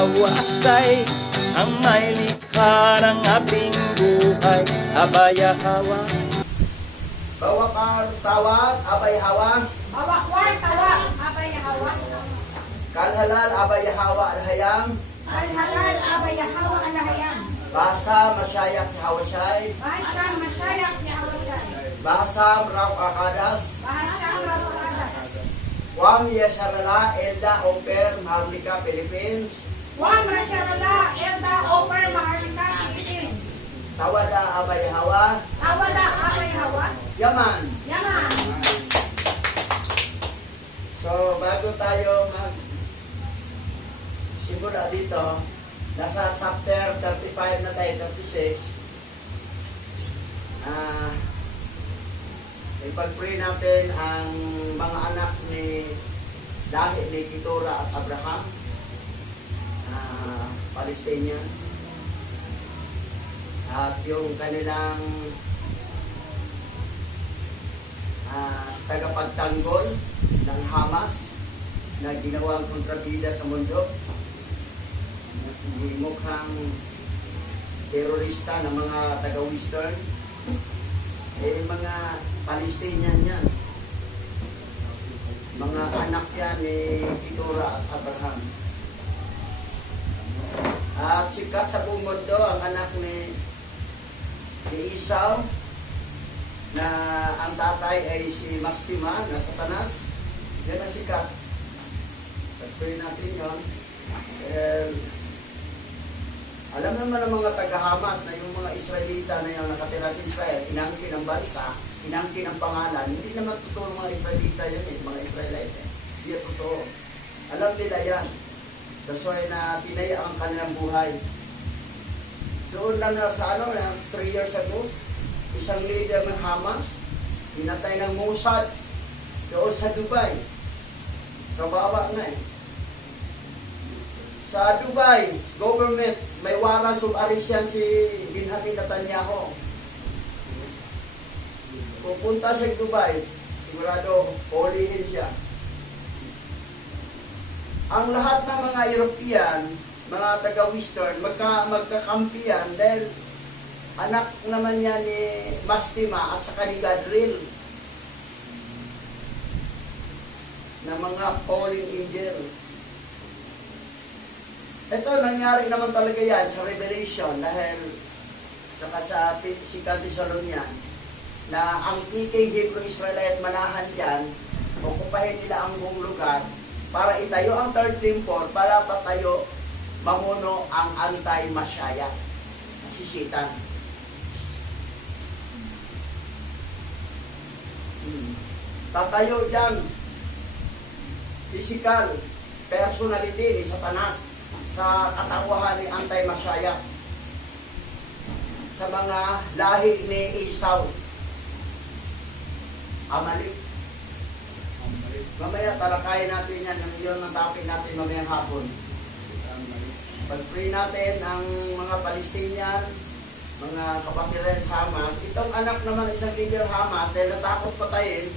hawasay ang may likha ng ating buhay. Abaya hawa. Bawa par tawag, abay hawa. Bawa kwar tawa, abay hawa. Kalhalal, abay hawa alhayang. Al-halal, abay hawa alahayang. Basa, masyayak, hawasay. Bahasa masyayak ni hawasay. Basa, raw akadas. Bahasa mawakadas. Wam yasarala, Elda, Oper, Maharlika, Philippines. Wam rasyarala, Elda, Oper, Maharlika, Philippines. Tawada, abay hawa. Awada, abay hawa. Yaman. Yaman. So, bago tayo simula dito, nasa chapter 35 na tayo, 36. Ipag-pray natin ang mga anak ni lahi ni Keturah at Abraham, Palestinian, at yung kanilang tagapagtanggol ng Hamas na ginawang kontrabida sa mundo, mukhang terorista ng mga taga-Western, mga Palestinian yan, mga anak yan ni Keturah at Abraham. At sikat sa buong mundo ang anak ni Esau, na ang tatay ay si Mastima na Satanas. Yan ang sikat. Pag-pray natin yun. Alam naman ng mga taga-Hamas na yung mga Israelita na yung nakatira sa Israel, inangkin ang bansa, inangkin ang pangalan. Hindi naman totoo mga Israelita yan mga Israelite. Hindi totoo. Alam nila yan. That's why na tinaya ang kanilang buhay. Doon lang na sa 3 years ago, isang leader ng Hamas, pinatay ng Mossad doon sa Dubai. Kawawa na Sa Dubai, government, may warrants of arrest yan si Benjamin Netanyahu. Pupunta sa Dubai, sigurado, hulihin siya. Ang lahat ng mga European, mga taga-Western, magkakampiyan dahil anak naman yan ni Mastima at saka ni Gadriel na mga fallen angel. Ito, nangyari naman talaga yan sa Revelation dahil saka sa Sikal Thessalonian na ang iking Hebrew Israelite manahan dyan, okupahin nila ang buong lugar para itayo ang third temple, para tatayo mamuno ang anti-Masyaya, si Satan. Tatayo dyan physical personality ni Satanas sa katawahan ni anti-Masyaya sa mga lahi ni Esau, Amalek. Mamaya talakayin natin yan, yun ang topic natin mamayang hapon. Pag-pray natin ang mga Palestinian, mga kapatiran sa Hamas. Itong anak naman isang leader Hamas, dahil natakot patayin,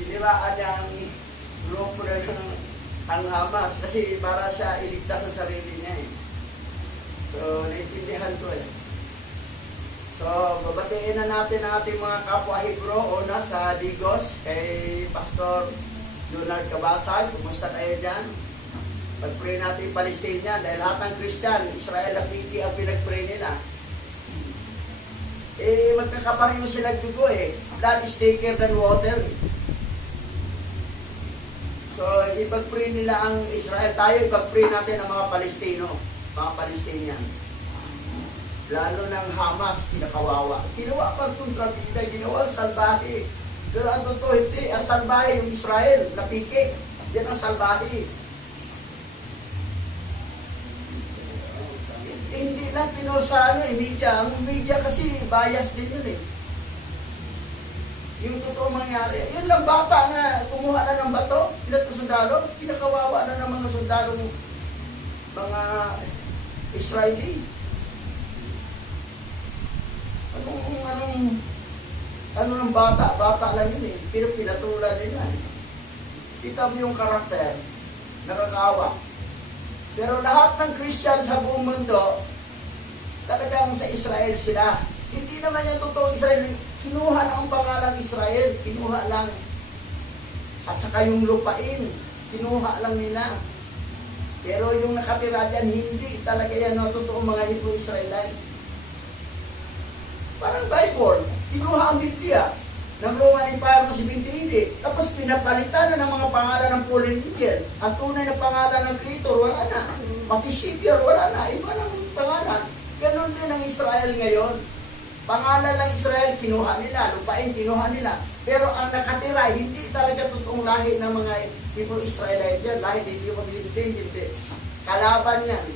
siniraan niya ang grupo na ang Hamas kasi para siya iligtas ang sarili niya So, naiintindihan ko So, babatiin na natin ang ating mga kapwa Hebrew. Una sa Digos, kay Pastor Leonard Cabasag. Kumusta kayo dyan? Pag-pray natin Palestinian dahil lahat ng Christian, Israel at Piti ang pinag-pray nila. Magkakapareho sila dugo Blood is thicker than water. So, ipag-pray nila ang Israel. Tayo, ipag-pray natin ang mga Palestino, mga Palestinian. Lalo ng Hamas, kinakawawa. Ginawa pang kontrabida, ginawa ang salbahe. Pero ang totoo, hindi. Ang salbahe yung Israel, napikik. Yan ang salbahe. Hindi lang pinosa media. Ang media kasi bias din yun Yung totoo mangyari. Yun lang bata na kumuha na ng bato, ilat na sundalo, kinakawawa na ng mga sundalo, mga Israeli. Ano ng bata? Bata lang yun Pero pinatulan nila Kita mo yung karakter, nakakawa. Pero lahat ng Christian sa buong mundo, talagang sa Israel sila. Hindi naman yung totoong Israel. Kinuha lang ang pangalan Israel. Kinuha lang. At saka yung lupain. Kinuha lang nila. Pero yung nakatira dyan, hindi talaga yan no, totoong mga Hebrew Israelite. Parang Bible. Kinuha ang Biblia ng Roman Empire no 70 tapos pinapalitan na ng mga pangalan ng Fallen Angel. Ang tunay na pangalan ng Creator, wala na. Pati Savior, wala na. Iba ng pangalan. Ganon din ang Israel ngayon. Pangalan ng Israel, kinuha nila. Lupain, kinuha nila. Pero ang nakatira, hindi talaga totoong lahi ng mga Hebrew Israelite yan. Lahi, hindi ko hindi. Kalaban yan.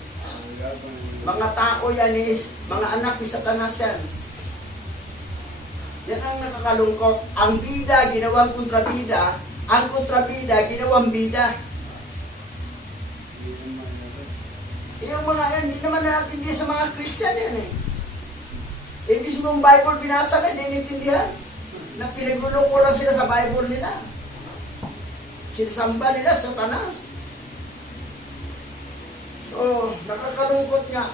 Mga tao yan, mga anak ni Satanas yan. Yan ang nakakalungkot. Ang bida, ginawang kontrabida. Ang kontrabida, ginawang bida. Yung mga yan, hindi naman natin sa mga Christian yan eh. Ibig sabihin yung Bible binasa na, hindi natindihan. Na pinagulo ko lang sila sa Bible nila. Sinasamba nila sa Satanas. So, nakakalungkot nga.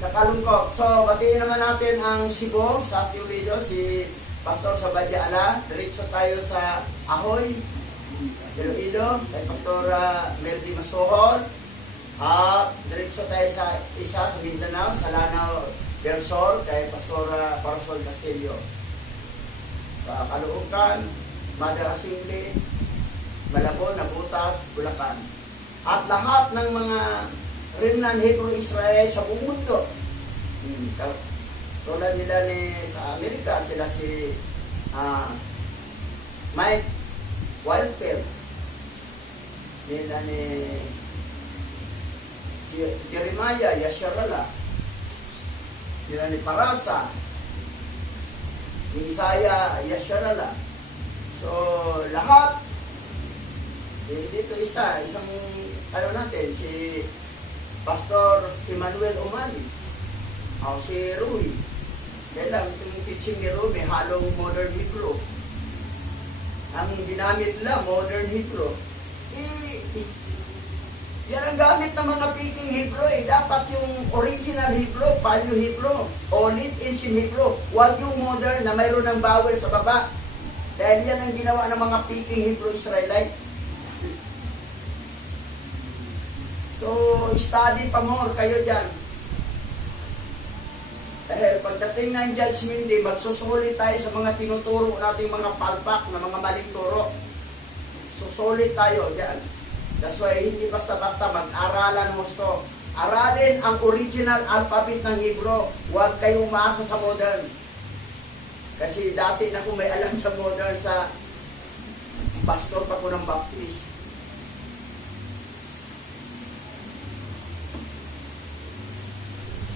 Nakalungkot. So, batiin naman natin ang Cebu sa ating video, si Pastor Sabadya Ala. Diretso tayo sa Ahoy, Iloilo, kay Pastor Meldy Masohol. At diretso tayo sa isa sa Mindanao, sa Lanao del Sur, kay Pastor Parasol Castillo. Sa Caloocan, Mother Assembly, Malabon, Nabutas, Bulacan. At lahat ng mga Remnant Hebrew Israel sa buong mundo. Tulad nila sa Amerika, sila si Mike Wildfield. Nila ni Jeremiah Yasharala. Nila ni Parasa. Ni Isaiah Yasharala. So, lahat dito isang natin, si Pastor Emmanuel Umali, o si Rui. Kaya lang, itong teaching ni Rui, may halong modern Hebrew. Ang ginamit nila, modern Hebrew. Yan ang gamit ng mga Peking Hebrew eh. Dapat yung original Hebrew, value Hebrew, o Old Ancient Hebrew. Huwag yung modern na mayroon ng bawel sa baba. Dahil yan ang ginawa ng mga Peking Hebrew Israelite. So, study pa more kayo dyan. Dahil pagdating ng Judgment Day, magsusulit tayo sa mga tinuturo nating mga palpak na mga maling turo. Susulit tayo dyan. That's why hindi basta-basta mag-aralan mo ito. Aralin ang original alphabet ng Hebrew. Huwag kayong umasa sa modern. Kasi dati na kung may alam sa modern, sa pastor pa ko ng Baptist.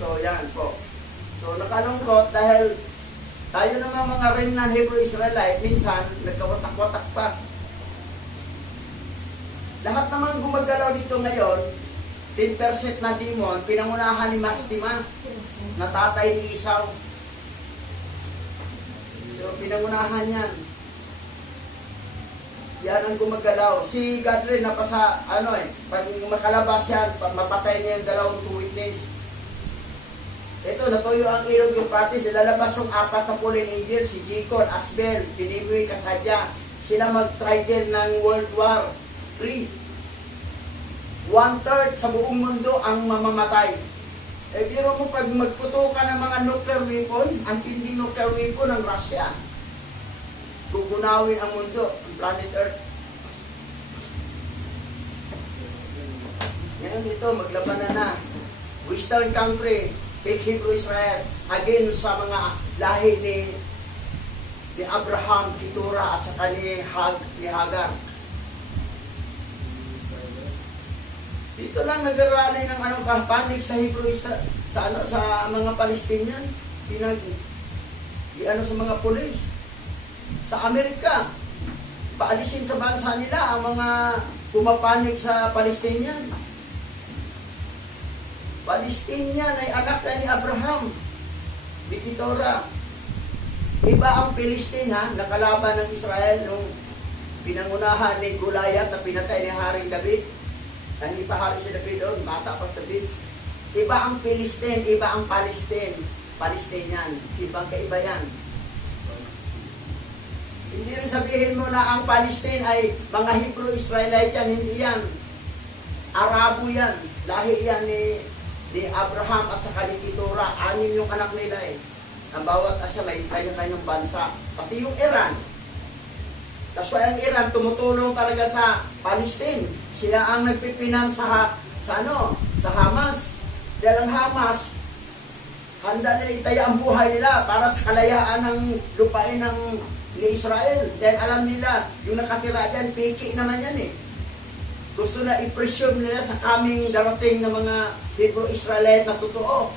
So, yan po. So, nakalungkot dahil tayo naman mga Remnant Hebrew Israelite, minsan, nagkawatak-watak pa. Lahat naman gumagalaw dito ngayon, 10% na demon, pinangunahan ni Mastima, na tatay ni Isaw. So, pinangunahan yan. Yan ang gumagalaw. Si Godley, napasa, pag makalabas yan, mapatay niya yung dalawang two witness. Ito, natuyo ang ilog yung pati. Lalabas yung 4 na Fallen Angel, si Jikon, Asbel, Piniboy, Kasadya. Sila mag-trial ng World War III. 1/3 sa buong mundo ang mamamatay. Eh, biro mo pag magputo ka ng mga nuclear weapon, ang tindi nuclear weapon ng Russia. Gugunawin ang mundo, ang planet Earth. Ngayon ito, maglabanan na. Western country, Big Hebrew Israel, again sa mga lahi ni Abraham, Keturah, at saka ni Hagar. Dito lang nag-arali ng panig sa Hebrew sa mga Palestinian, sa mga pulis. Sa Amerika, paalisin sa bansa nila ang mga pumapanig sa Palestinian. Palestinian ay anak ni Abraham, ni Keturah. Iba ang Palestine nakalaban ng Israel nung pinangunahan ni Goliath na pinatay ni Haring David. Hindi pa hari si David doon, bata pa si David. Iba ang Philistine, iba ang Palestine. Palestinian, ibang kaiba yan. Hindi rin sabihin mo na ang Palestine ay mga Hebrew Israelite yan, hindi yan. Arabo yan, lahi yan ni Abraham at saka ni Keturah, 6 yung anak nila eh. Ang bawat asya may kanya-kanyang bansa. Pati yung Iran. Tapos ang Iran tumutulong talaga sa Palestine. Sila ang nagpipinan sa Hamas. Dahil ang Hamas, handa nila itaya ang buhay nila para sa kalayaan ng lupain ni Israel. Dahil alam nila, yung nakatira dyan, piki naman yan eh. Gusto na i-presume nila sa kaming darating na mga Hebrew Israelite na totoo.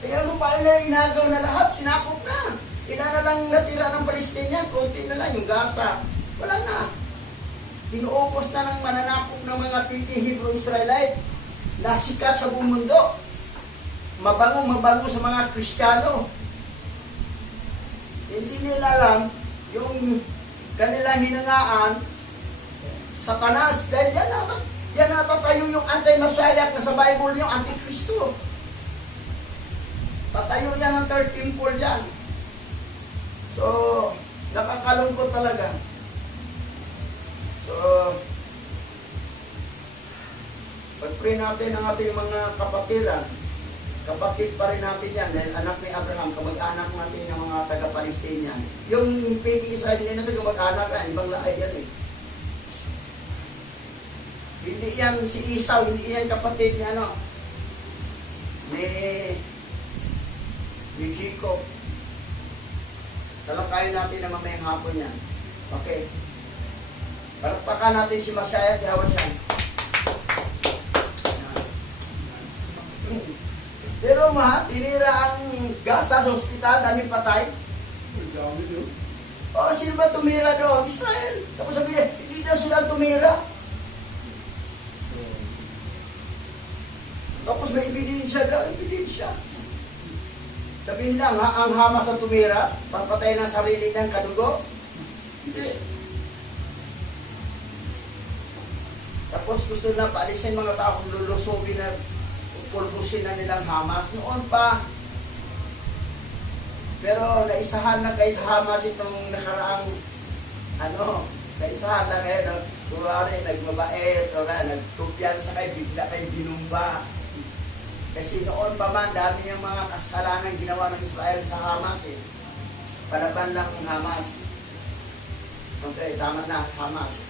Kaya lupain na inagaw na lahat, sinakop na. Ilan na lang natira ng Palestinian, konti na lang yung Gaza. Wala na. Inuupos na ng mananakop ng mga piki Hebrew Israelite na sikat sa buong mundo. Mabango sa mga Kristiyano. Hindi nila alam yung kanilang hinangaan, Satanas. Dahil yan natatayo yung anti-Messiah na sa Bible, yung anti-Kristo. Tatayo yan ang 13 temple dyan. So, nakakalungkot talaga. So, pag-pray natin ang ating mga kapatiran. Kapatid pa rin natin yan, dahil anak ni Abraham, kamag-anak natin ng mga taga-Palestinian. Yung pigi Israel, hindi na sa kamag-anak yan, ibang lahi yan eh. Hindi yan si Esau, hindi yan kapatid ni ni Jacob. Talakayin natin na mamayang hapon yan. Okay. Palakpakan natin si Messiah at Yahweh siya. Pero tinira ang Gaza sa hospital, daming patay. O, sino ba tumira doon? Israel. Tapos sabi niya, hindi daw sila tumira. Tapos may ebidensya daw, ebidensya. Sabihin lang, ang Hamas ang tumira, pagpatay ng sarili ng kadugo. Hindi. Tapos gusto na paalisin mga tao kung lulusobin na pulbusin na nilang Hamas. Noon pa, pero naisahan na kayo sa Hamas itong nakaraang naisahan na kayo, kurari, nagmabait, nagkumpiyansa kayo, bigla kayo binumba. Kasi noon pa man, dami yung mga kasalanan ginawa ng Israel sa Hamas eh. Palaban lang ng Hamas. Okay, tama na, Hamas.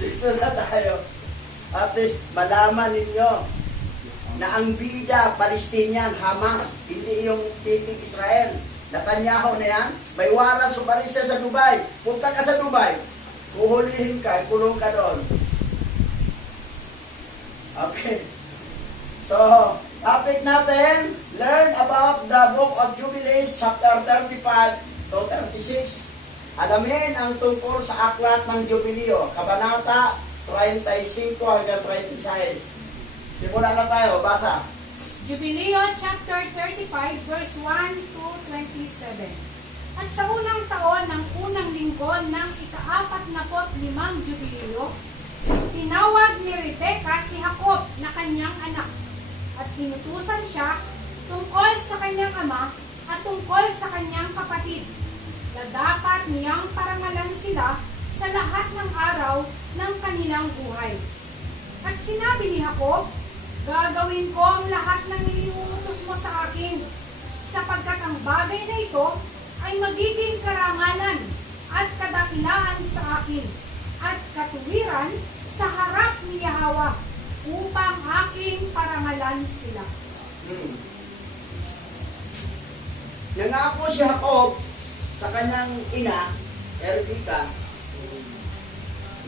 Dito na tayo. At least, malaman ninyo na ang bida, Palestinian, Hamas, hindi yung titig Israel. Netanyahu na yan, may waran sumarin siya sa Dubai. Punta ka sa Dubai, kuhulihin ka, kulong ka doon. Okay. So, topic natin, learn about the book of Jubilees, chapter 35 to 36. Alamin ang tungkol sa aklat ng Jubileo, kabanata 35 hanggang 36. Simula na tayo, basa. Jubileo chapter 35 verse 1 to 27. At sa unang taon ng unang linggo ng ika-45 Jubileo, tinawag ni Rebecca si Jacob na kanyang anak at inutusan siya tungkol sa kanyang ama at tungkol sa kanyang kapatid na dapat niyang parangalan sila sa lahat ng araw ng kanilang buhay. At sinabi ni Jacob, gagawin ko ang lahat ng iniuutos mo sa akin, sapagkat ang bagay na ito ay magiging karangalan at kadakilaan sa akin, at katuwiran sa harap ni Yahweh, upang aking parangalan sila. Nangako si Jacob sa kanyang ina, Rebecca,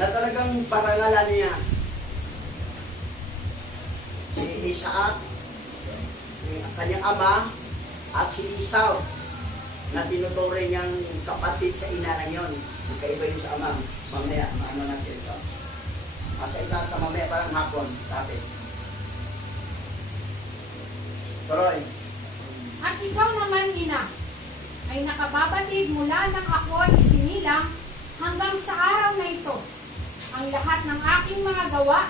na talagang parangalan niya si Isaac, ang kanyang ama, at si Esau, na tinuturing niyang kapatid sa ina na yun. Magkaiba yun sa ama. Mamaya, maano natin ito. Sa isa sa mamaya, parang hapon, sabi. Tuloy. At ikaw naman, ina, ay nakababatid mula nang ako'y isinilang hanggang sa araw na ito. ang lahat ng aking mga gawa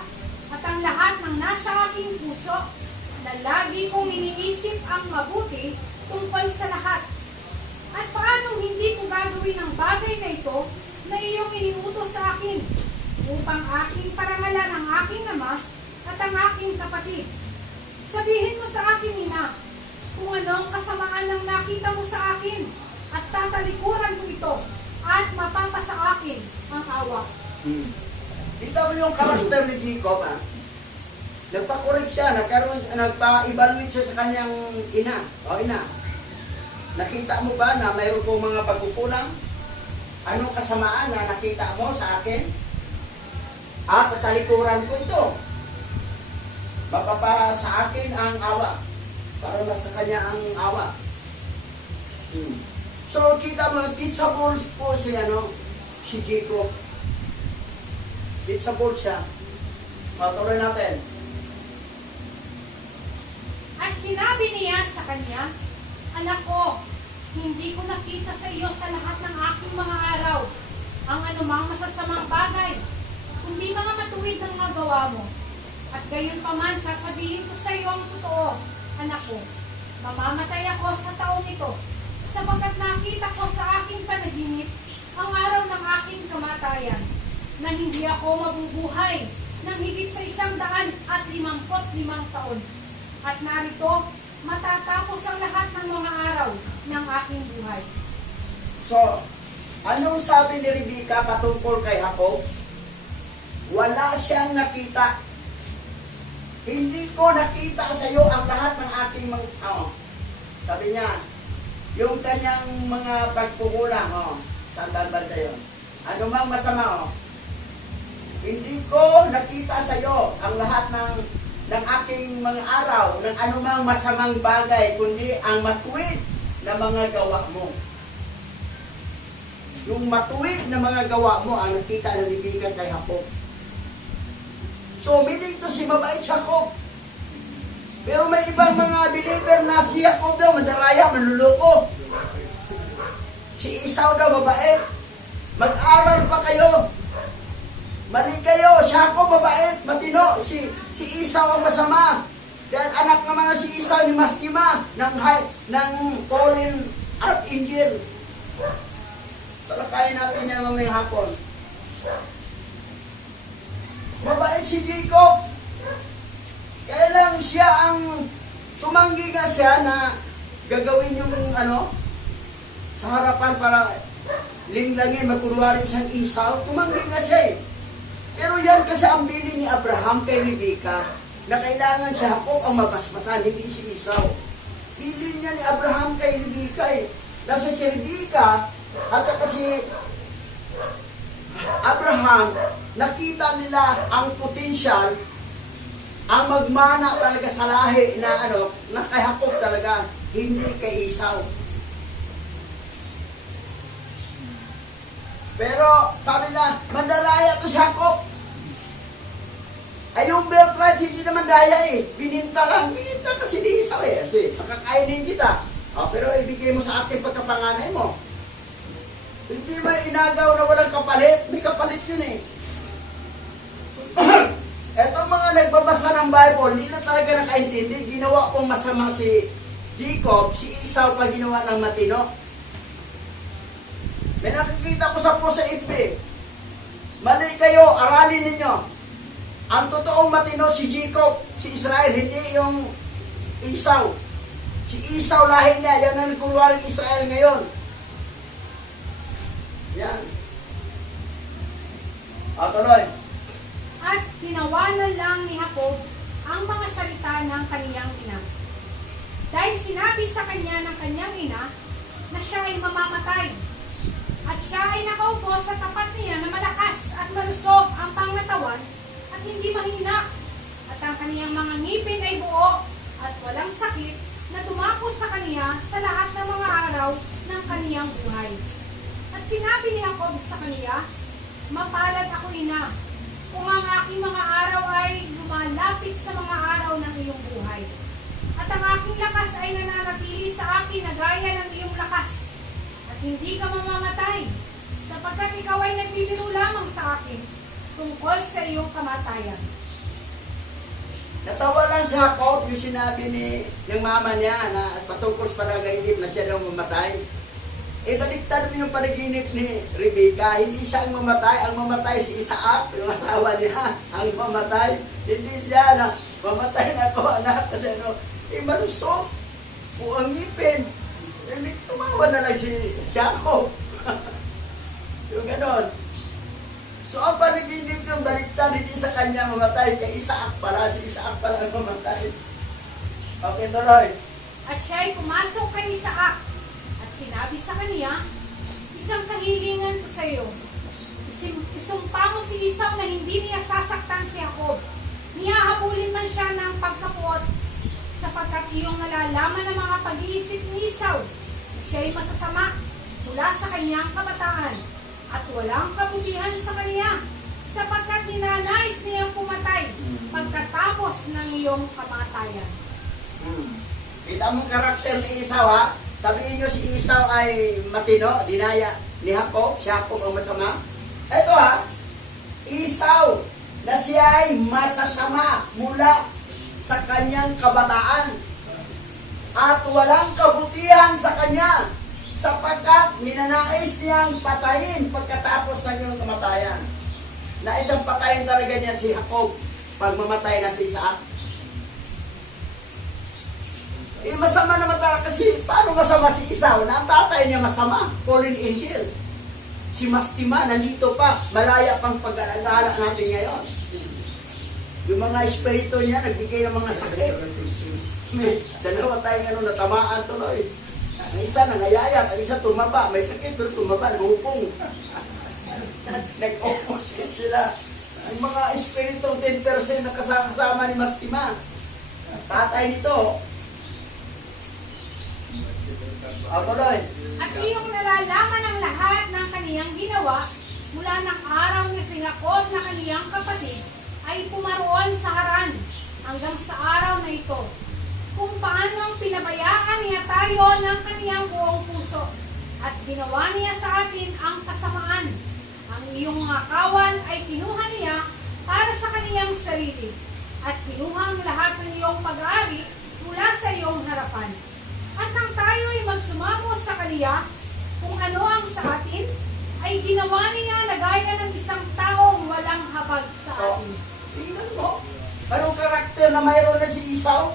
at ang lahat ng nasa aking puso na lagi kong iniisip ang mabuti tungkol sa lahat. At paanong hindi ko gagawin ang bagay na ito na iyong iniutos sa akin upang aking parangalan ang aking ama at ang aking kapatid. Sabihin mo sa akin, ina, kung anong kasamaan ang nakita mo sa akin at tatalikuran ko ito at mapapasa akin ang awa. Kita mo yung karakter ni Jacob, ha? Nagpa-correct siya, nagpa-evaluate siya sa kanyang ina. O ina, nakita mo ba na mayroon pong mga pagkukulang? Anong kasamaan na nakita mo sa akin? At tatalikuran ko ito. Mapapa sa akin ang awa. Para sa kanya ang awa. So kita mo, teachable po si Jacob. Teachable siya. Matuloy natin. At sinabi niya sa kanya, anak ko, hindi ko nakita sa iyo sa lahat ng aking mga araw ang anumang masasamang bagay, kundi mga matuwid ng mga gawa mo. At gayon pa man, sasabihin ko sa iyo ang totoo, anak ko, mamamatay ako sa taong ito, sapagkat nakita ko sa aking panaginip ang araw ng aking kamatayan, na hindi ako mabubuhay ng higit sa 155 taon. At narito, matatapos ang lahat ng mga araw ng aking buhay. So, anong sabi ni Rebecca patungkol kay Jacob? Wala siyang nakita. Hindi ko nakita sa iyo ang lahat ng aking sabi niya, yung kanyang mga pagkukulang, saan banda yun? Ano mang masama, hindi ko nakita sa iyo ang lahat ng aking mga araw, ng anumang masamang bagay, kundi ang matuwid na mga gawa mo. Yung matuwid na mga gawa mo, ang nakita ng Rebecca kay Jacob. So, meaning to si mabait Jacob. Pero may ibang mga believer na si Jacob daw, madaraya, manluloko. Si Esau daw, mabait. Mag-aral pa kayo. Mali kayo, si Jacob mabait, matino. Si Esau ang masama. Dahil anak naman na si Esau ni Mastima ng fallen archangel. Salakayin natin yan mamayang hapon. Mabait si Jacob. Kaya lang siya ang tumanggi nga siya na gagawin yung sa harapan para linglangin, magkunwari isang Esau. Tumanggi nga siya eh. Pero yan kasi ang bili ni Abraham kay Rebecca na kailangan si Jacob ang mabasbasan, hindi si Esau. Bili niya ni Abraham kay Rebecca eh. Nasa si Rebecca at saka si Abraham, nakita nila ang potensyal, ang magmana talaga sa lahi na na kay Jacob talaga, hindi kay Esau. Pero sabi na, mandaraya to si Jacob. Ay yung birthright, hindi naman daya eh. Bininta kasi ni Esau eh. Kasi makakainin kita. Pero ibigay mo sa akin pagkapanganay mo. Hindi ba inagaw na walang kapalit? May kapalit yun eh. Etong mga nagbabasa ng Bible, hindi na talaga nakaintindi. Ginawa pong masama si Jacob, si Esau pa ginawa ng matino. May nakikita ko sa pusa ipi. Mali kayo, aralin ninyo. Ang totoong matino si Jacob, si Israel, hindi yung Esau. Si Esau lahi niya, yan ang kunwaring Israel ngayon. Yan. Tuloy. At tinawanan lang ni Jacob ang mga salita ng kaniyang ina. Dahil sinabi sa kanya ng kanyang ina na siya ay mamamatay. At siya ay nakaupo sa tapat niya na malakas at malusog ang pangatawan at hindi mahina. At ang kaniyang mga ngipin ay buo at walang sakit na tumako sa kaniya sa lahat ng mga araw ng kaniyang buhay. At sinabi ni Jacob sa kaniya, mapalad ako ina, kung ang aking mga araw ay lumalapit sa mga araw ng iyong buhay. At ang aking lakas ay nananatili sa akin na gaya ng iyong lakas. At hindi ka mamamatay, sapagkat ikaw ay nagbibiro lamang sa akin. tungkol sa iyong kamatayan. Natawa lang si Jacob yung sinabi ng mama niya na patungkol sa panaginip na siya daw mamatay. Eh, baliktad mo yung panaginip ni Rebecca. Hindi siya ang mamatay. Ang mamatay si Isaac, yung asawa niya. Ang mamatay. Hindi siya na mamatay na ako, anak. Kasi ano, malusok. Ang ngipin. Eh, tumawa na lang si Jacob. Yung ganon. So, ang panaginip yung baliktad, hindi sa kanya mamatay. Kay Isaac pala. Si Isaac pala ang mamatay. Okay, tuloy. At siya'y pumasok kay Isaac at sinabi sa kaniya, isang kahilingan ko sa iyo. Isumpa mo si Esau na hindi niya sasaktan si Jacob. Niyahabulin man siya ng pagkapuot sapagkat iyong nalalaman ng mga pag-iisip ni Esau. Siya'y masasama mula sa kanyang kabataan at walang kabutihan sa kaniya sapagkat ninanais niyang pumatay pagkatapos ng iyong kamatayan. Kita mong karakter ni Esau, ha? Sabihin nyo si Esau ay matino, dinaya ni Jacob, si Jacob ang masama. Ito, ha, Esau na siya ay masasama mula sa kanyang kabataan at walang kabutihan sa kanya sapagkat ninanais niyang patayin pagkatapos ng iyong kamatayan. Nais ang patayin talaga niya si Jacob pag mamatay na si Isaac. Eh, masama naman talaga kasi paano masama si Esau na ang tatay niya masama? Fallen angel. Si Mastima, nandito pa, malaya pang pag-alala natin ngayon. Yung mga espiritu niya, nagbigay ng mga sakit. Dalawa tayong natamaan tuloy. Ang isa nangayayat, ang isa tumaba. May sakit pero tumaba, nangupong. Nag-opposite sila. Ang mga espiritu 10% na kasama ni Mastima. Tatay nito, At iyong nalalaman ang lahat ng kaniyang ginawa mula ng araw na si Jacob na kaniyang kapatid ay pumaroon sa Haran hanggang sa araw na ito. Kung paano ang pinabayaan niya tayo ng kaniyang buong puso at ginawa niya sa atin ang kasamaan. Ang iyong mga kawan ay kinuha niya para sa kaniyang sarili at kinuha ang lahat ng iyong pag-aari mula sa iyong harapan. At nang tayo ay magsumamo sa kaniya, kung ano ang sa atin, ay ginawa niya na gaya ng isang taong walang habag sa atin. Tingnan mo, anong karakter na mayroon na si Esau?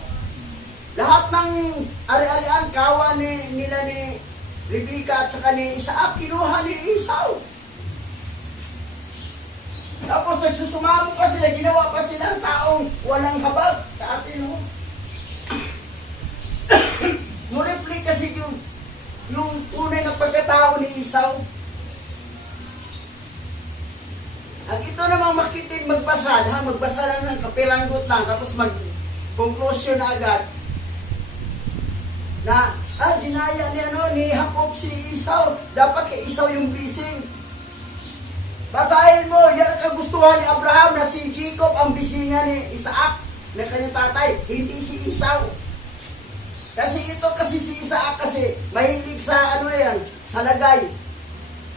Lahat ng ari-arian, kawan nila ni Rebecca at saka ni Isaac, kinuha ni Esau. Tapos nagsusumamo pa sila, ginawa pa silang taong walang habag sa atin. Nureplik kasi yung tunay na pagkatao ni Esau. Ang ito namang makitin magbasa, ha? Magbasa lang ng kapiranggot lang, tapos mag-conclusion na agad. Na, dinaya ni Jacob si Esau. Dapat kay Esau yung blessing. Basahin mo, yan ang kagustuhan ni Abraham na si Jacob ang bisingan ni Isaac na kanyang tatay, hindi si Esau. Kasi si Isaac kasi mahilig sa sa lagay.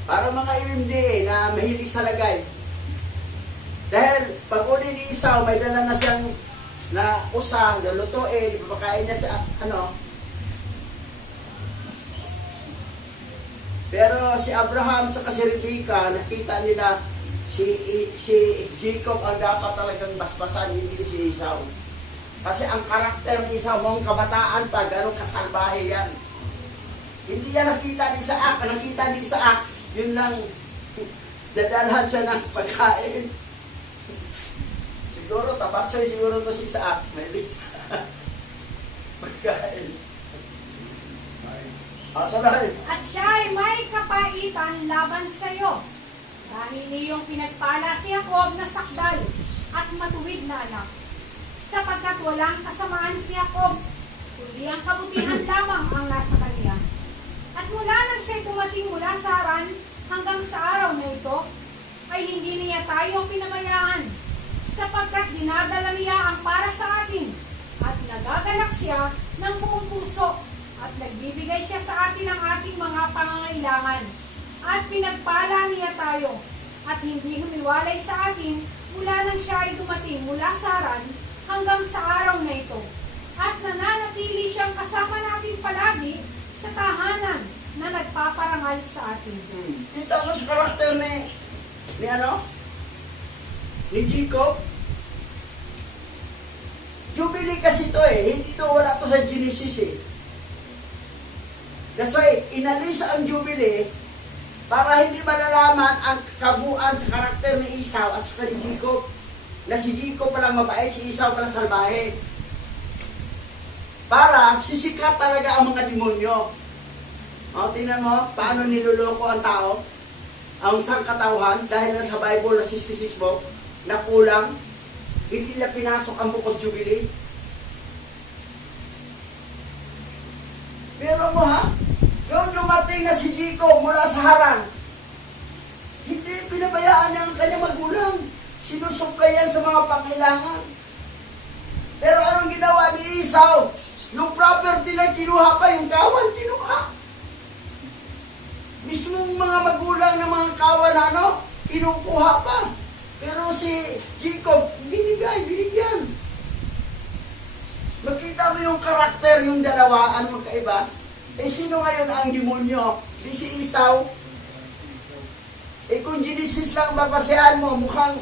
Para mga MMDA na mahilig sa lagay. Dahil pag uli ni Esau, may dala na siyang na usang, lulutuin, ipapakain niya sa Pero si Abraham at si Rebecca, nakita nila si Jacob ang dapat talagang basbasan, hindi si Esau. Kasi ang karakter ni Esau, mong kabataan pa, gano'ng kasalbahe yan. Hindi yan nakita ni Isaac. Nakita ni Isaac, yun lang, dadalhan siya ng pagkain. Siguro, tabatsoy siguro to si Isaac. May pagkain. At siya ay may kapaitan laban sa iyo. Dahil iyong pinagpala si Jacob na sakdal at matuwid na anak. Sapagkat walang kasamaan si Jacob, kundi ang kabutihan lamang ang nasa kanya. At mula nang siya'y dumating mula sa Haran hanggang sa araw na ito, ay hindi niya tayo pinabayaan, sapagkat dinadala niya ang para sa atin, at nagagalak siya ng buong puso, at nagbibigay siya sa atin ng ating mga pangangailangan, at pinagpala niya tayo. at hindi humiwalay sa atin mula nang siya ay dumating mula sa Haran hanggang sa araw na ito. At nananatili siyang kasama natin palagi sa tahanan na nagpaparangal sa atin. Kita mo sa karakter ni Jacob. Jubilee kasi to hindi to, wala to sa Genesis That's why, inalis ang Jubilee para hindi malalaman ang kabuuan sa karakter ni Esau at saka ni Jacob. Na si Jacob palang mabait, si Esau palang salbahe. Para sisikat talaga ang mga demonyo. Tingnan mo, paano niloloko ang tao, ang sangkatauhan, dahil lang sa Bible na 66 book, na kulang, hindi nila pinasok ang Book of Jubilee. Pero mo nung dumating na si Jacob mula sa Haran, hindi pinabayaan niya ang kanyang magulang. Sinusuplayan sa mga pangailangan. Pero anong ginawa ni Esau? Yung property na kinuha pa, yung kawan, kinuha. Mismong mga magulang ng mga kawan kinukuha pa. Pero si Jacob, binigyan. Makita mo yung karakter, yung dalawa, ano magkaiba? Sino ngayon ang demonyo? Di si Esau? Kung Genesis lang mapasehan mo, mukhang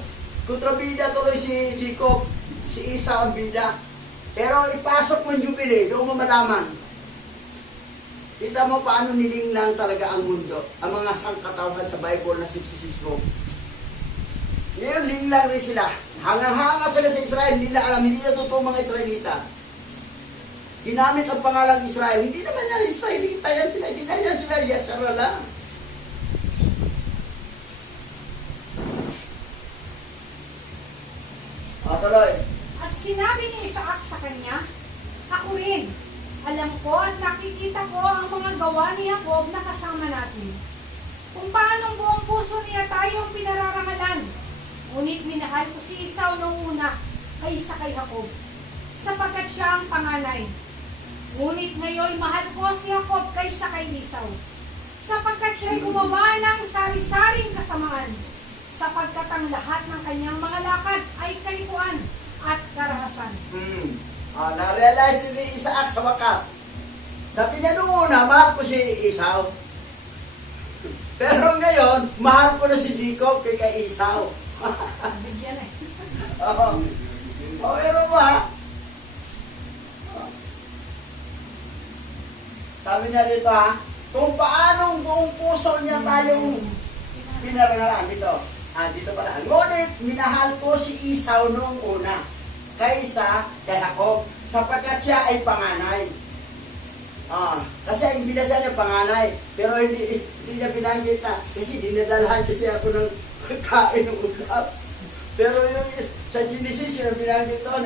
kontrabida tuloy si Jacob, si Esau ang bida. Pero ipasok mo yung Jubilee, doon mo malaman. Kita mo paano nilinglang talaga ang mundo, ang mga sangkatauhan sa Bible na 66 book. Ngayon, linglang rin sila. Hangang-hanga sila sa Israel, hindi nila alam, hindi na totoo mga Israelita. Ginamit ang pangalang Israel, hindi naman yan Israelita yan sila, hindi na yan sila, Yashara lang. Tuloy. At sinabi ni Isaac sa kanya, ako rin, alam ko at nakikita ko ang mga gawa ni Jacob na kasama natin. Kung paanong buong puso niya tayong pinararangalan. Ngunit minahal ko si Esau noong una kaysa kay Jacob, sapagkat siya ang panganay. Ngunit ngayon mahal ko si Jacob kaysa kay Esau, sapagkat siya'y gumawa ng sari-saring kasamaan, sapagkat ang lahat ng kanyang mga lakad ay kalikuan at karahasan. Na-realize din ni Isaac sa wakas. Sabi niya noong una, mahal ko si Esau. Pero ngayon, mahal ko na si Jacob kay Esau. Bigyan Pero mo sabi niya dito kung paanong buong puso niya tayong pinarangalan dito. Dito pala. Ngunit minahal ko si Esau noong una kaysa kay Jacob, sapagkat siya ay panganay. Kasi ang binasa niya panganay, pero hindi niya binanggit kasi dinadalhan kasi ako ng pagkain ng ulam. Pero yung sa Genesis yung binanggit doon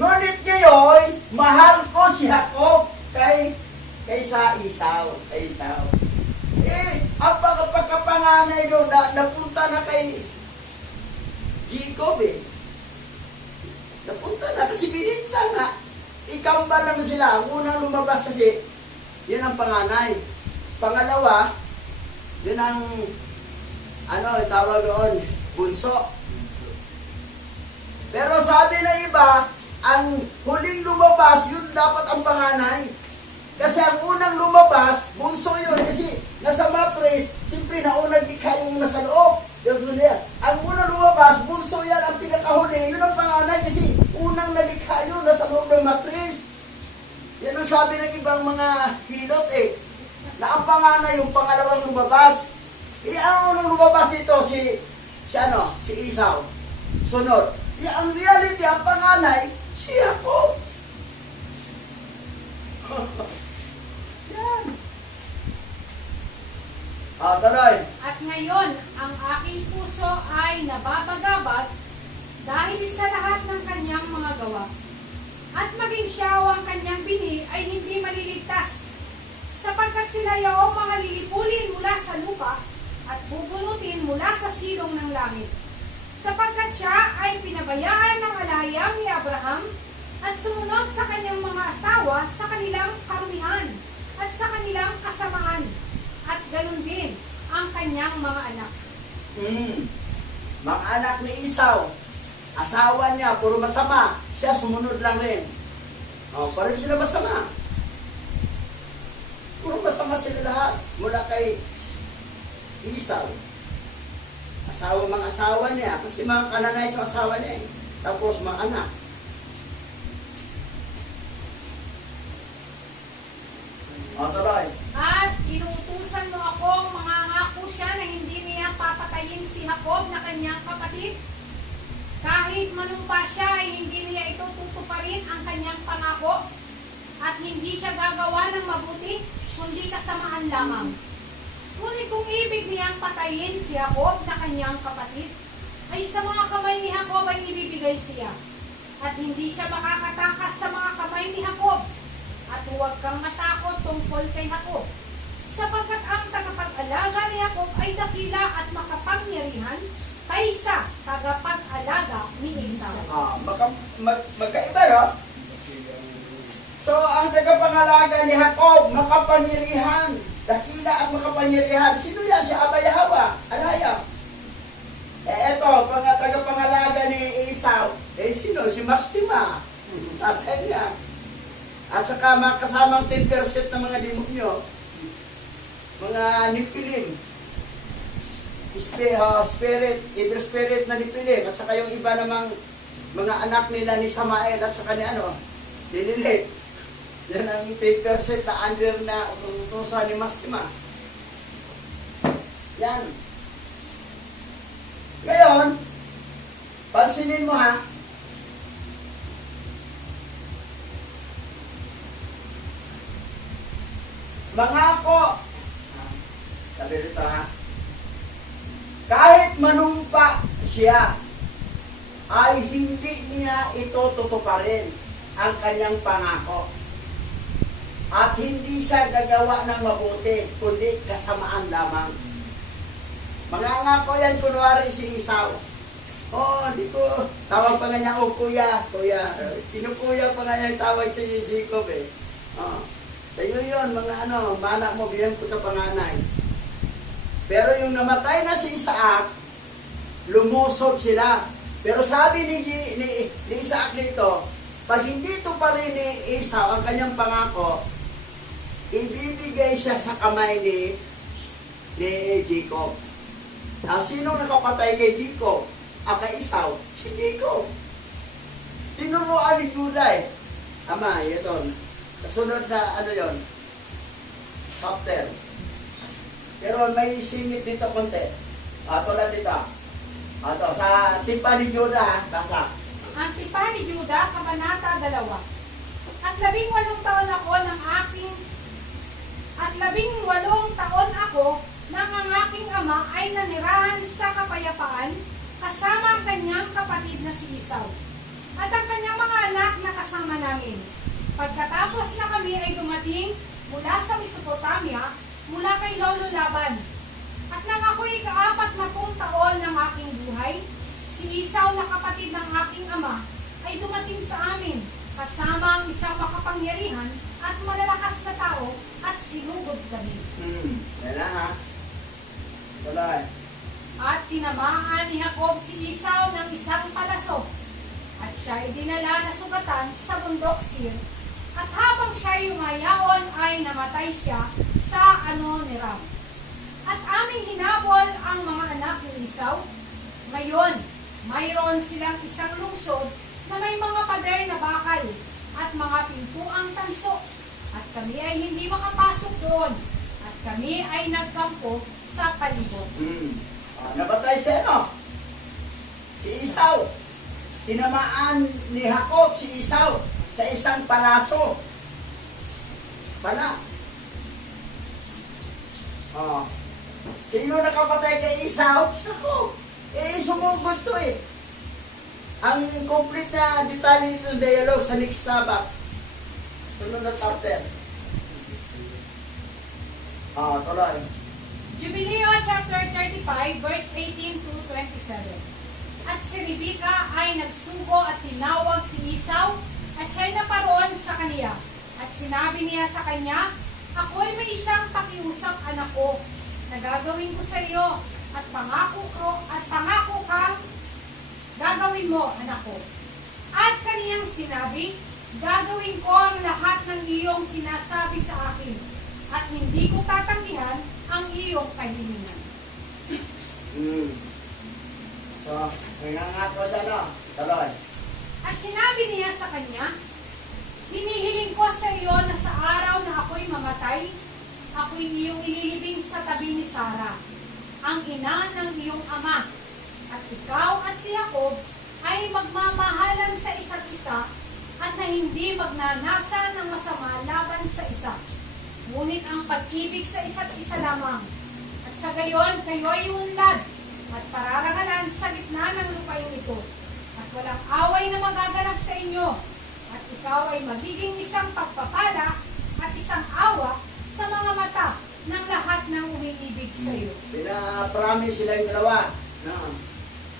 Ngunit ngayon, mahal ko si Jacob kaysa Esau. Ang pagkapanganay doon, napunta na kay Jacob Napunta na kasi bininta nga. Ikamba naman sila. Ang unang lumabas kasi, yun ang panganay. Pangalawa, yun ang tawag doon, bunso. Pero sabi na iba, ang huling lumabas, yun dapat ang panganay. Kasi ang unang lumabas, bunso yun. Kasi nasa matris, siyempre naunang dikha yung nasa loob. Ang unang lumabas, bunso yan ang pinakahuli. Yun ang panganay kasi unang nalikha yun nasa loob ng matris. Yan ang sabi ng ibang mga hilot na ang panganay yung pangalawang lumabas. Ang unang lumabas dito si Esau. Sunod. Ang reality, ang panganay, si Jacob. Yan. Tuloy. At ngayon, ang aking puso ay nababagabag dahil sa lahat ng kanyang mga gawa. At maging siya o ang kanyang bini ay hindi maliligtas, sapagkat sila yaong mga lilipulin mula sa lupa at bubunutin mula sa silong ng langit. Sapagkat siya ay pinabayaan ng alayang ni Abraham at sumunod sa kanyang mga asawa sa kanilang karumihan at sa kanilang kasamaan, at ganun din ang kanyang mga anak. Mga anak ni Esau, asawa niya, puro masama. Siya sumunod lang rin. Pareho sila masama. Puro masama sila lahat. Mula kay Esau. Mga asawa niya. Kasi mga Kananay yung asawa niya eh. Tapos mga anak. Tuloy. At inuutusan mo akong mangangako siya na hindi niya papatayin si Jacob na kanyang kapatid. Kahit manumpa siya ay hindi niya ito tutuparin ang kanyang pangako. At hindi siya gagawa ng mabuti, kundi kasamaan lamang. Ngunit kung ibig niyang patayin si Jacob na kanyang kapatid, ay sa mga kamay ni Jacob ay ibibigay siya. At hindi siya makakatakas sa mga kamay ni Jacob. At huwag kang matakot tungkol kay Jacob, sapagkat ang tagapag-alaga ni Jacob ay dakila at makapangyarihan kaysa tagapag-alaga ni Esau. Magkaiba, no? So, ang tagapangalaga ni Jacob, makapangyarihan, dakila at makapangyarihan. Sino yan? Si Abba Yahweh, Alaya. Eto, tagapangalaga ni Esau, sino? Si Mastima, tatay niya. At saka mga kasamang 10% ng mga demonyo, mga Nephilim, evil spirit na Nephilim, at saka yung iba namang mga anak nila ni Samael at saka ni Lilith. Yan ang 10% na under na utusan ni Mastima. Yan. Ngayon, pansinin mo ha, mangako, sabi dito ha, kahit manumpa siya, ay hindi niya ito tutuparin ang kanyang pangako. At hindi siya gagawa ng mabuti, kundi kasamaan lamang. Mangangako yan, kunwari si Esau. Hindi ko, tawag pa nga niya, kuya. Kinukuya pa nga niya yung tawag si Jacob eh. Sa iyo yun, mga mana mo, bilang ko sa panganay. Pero yung namatay na si Isaac, lumusob sila. Pero sabi ni Isaac dito, pag hindi ito pa rin ni Esau ang kanyang pangako, ibibigay siya sa kamay ni Jacob. Sino nakapatay kay Jacob? Kay Esau? Si Jacob. Tinuruan ni Judah eh. Ama, ito. Kasunod na yon, chapter. Pero may singit dito konti. Tulad dito. Sa tipa ni Judah, basa. Ang tipa ni Judah, kabanata 2. At 18 taon ako ng aking nang ang aking ama ay nanirahan sa kapayapaan kasama ang kanyang kapatid na si Esau. At ang kanyang mga anak na kasama namin. Pagkatapos na kami ay dumating mula sa Mesopotamia, mula kay Lolo Laban. At nang ako'y 40 taon ng aking buhay, si Esau na kapatid ng aking ama ay dumating sa amin, kasama ang isang makapangyarihan at malalakas na tao at sinugod kami. Yan na ha. Tuloy. At tinamaan ni Jacob si Esau ng isang palaso, at siya ay dinala na sugatan sa bundok Seir. At habang siya yumayaon ay namatay siya sa ni Ram. At aming hinabol ang mga anak ni Esau. Ngayon, mayroon silang isang lungsod na may mga pader na bakal at mga pintuang tanso. At kami ay hindi makapasok doon. At kami ay nagkampo sa palibot. Nabatay siya, si Esau. Tinamaan ni Jacob si Esau sa isang palaso. Sino nakapatay kay Esau? Jacob. Sumugod to eh. Ang complete na detalye ng dialogue sa next Sabbath. Sunod na chapter. Tuloy. Jubileo chapter 35 verse 18 to 27. At si Rebecca ay nagsugo at tinawag si Esau at siya'y naparoon sa kaniya. At sinabi niya sa kanya, ako'y may isang pakiusap, anak ko, na gagawin ko sa iyo. pangako kang gagawin mo, anak ko. At kaniyang sinabi, gagawin ko ang lahat ng iyong sinasabi sa akin, at hindi ko tatanggihan ang iyong kahilingan. So, nangangako siya, no? Tuloy. At sinabi niya sa kanya, hinihiling ko sa iyo na sa araw na ako'y mamatay, ako'y iyong ililibing sa tabi ni Sarah, ang ina ng iyong ama. At ikaw at si Jacob ay magmamahalan sa isa't isa at na hindi magnanasa ng masama laban sa isa. Ngunit ang pag-ibig sa isa't isa lamang. At sa gayon, kayo ay unlad at pararangalan sa gitna ng lupain ito. At walang away na magaganap sa inyo. At ikaw ay magiging isang pagpapala at isang awa sa mga mata ng lahat ng umiibig sa iyo. Pina-promise sila yung dalawa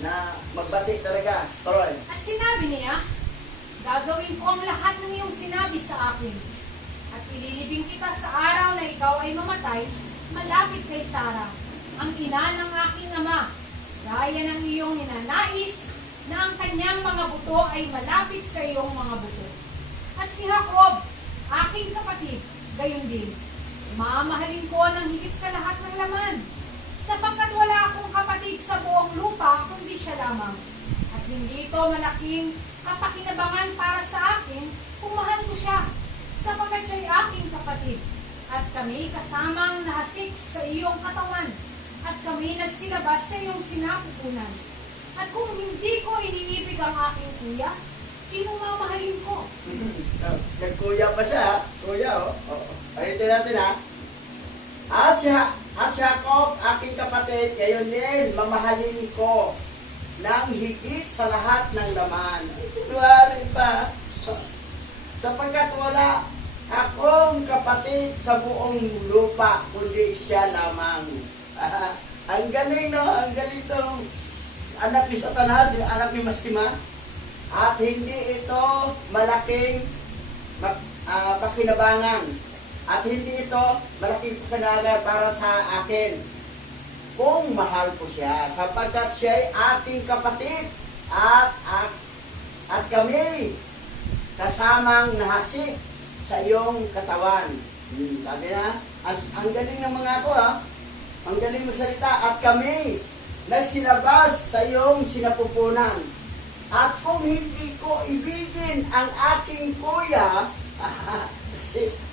na magbati talaga. Tuloy. At sinabi niya, gagawin ko ang lahat ng iyong sinabi sa akin. At ililibing kita sa araw na ikaw ay mamatay, malapit kay Sarah, ang ina ng aking ama, gaya ng iyong ninanais na ang kanyang mga buto ay malapit sa iyong mga buto. At si Jacob, aking kapatid, gayon din, mamahalin ko ng higit sa lahat ng laman, sapagkat wala akong kapatid sa buong lupa kundi siya lamang. At hindi ito malaking kapakinabangan para sa akin kung mahal ko siya, sapagkat siya'y aking kapatid. At kami kasamang nahasik sa iyong katawan, at kami nagsilabas sa iyong sinapupunan. At kung hindi ko iniibig ang aking kuya, sinong mamahalin ko? Nagkuya pa siya, ha? Kuya, oh. Ayutin natin, ha? At si Jacob, aking kapatid, gayon din, mamahalin ko ng higit sa lahat ng laman. Kunwari pa. Sapagkat wala akong kapatid sa buong lupa, kundi siya lamang. Ang galing, no? Ang galing tong anak ni Satanas, yung anak ni Mastima. At hindi ito malaking pakinabangan. At hindi ito malaking pakinabangan para sa akin. Kung mahal ko siya, sapagkat siya ay ating kapatid. At kami kasamang nahasik sa iyong katawan. Sabi na, ang galing ng mga ako, ha? Ang galing magsalita. At kami nagsilabas sa iyong sinapupunan. At kung hindi ko ibigin ang aking kuya,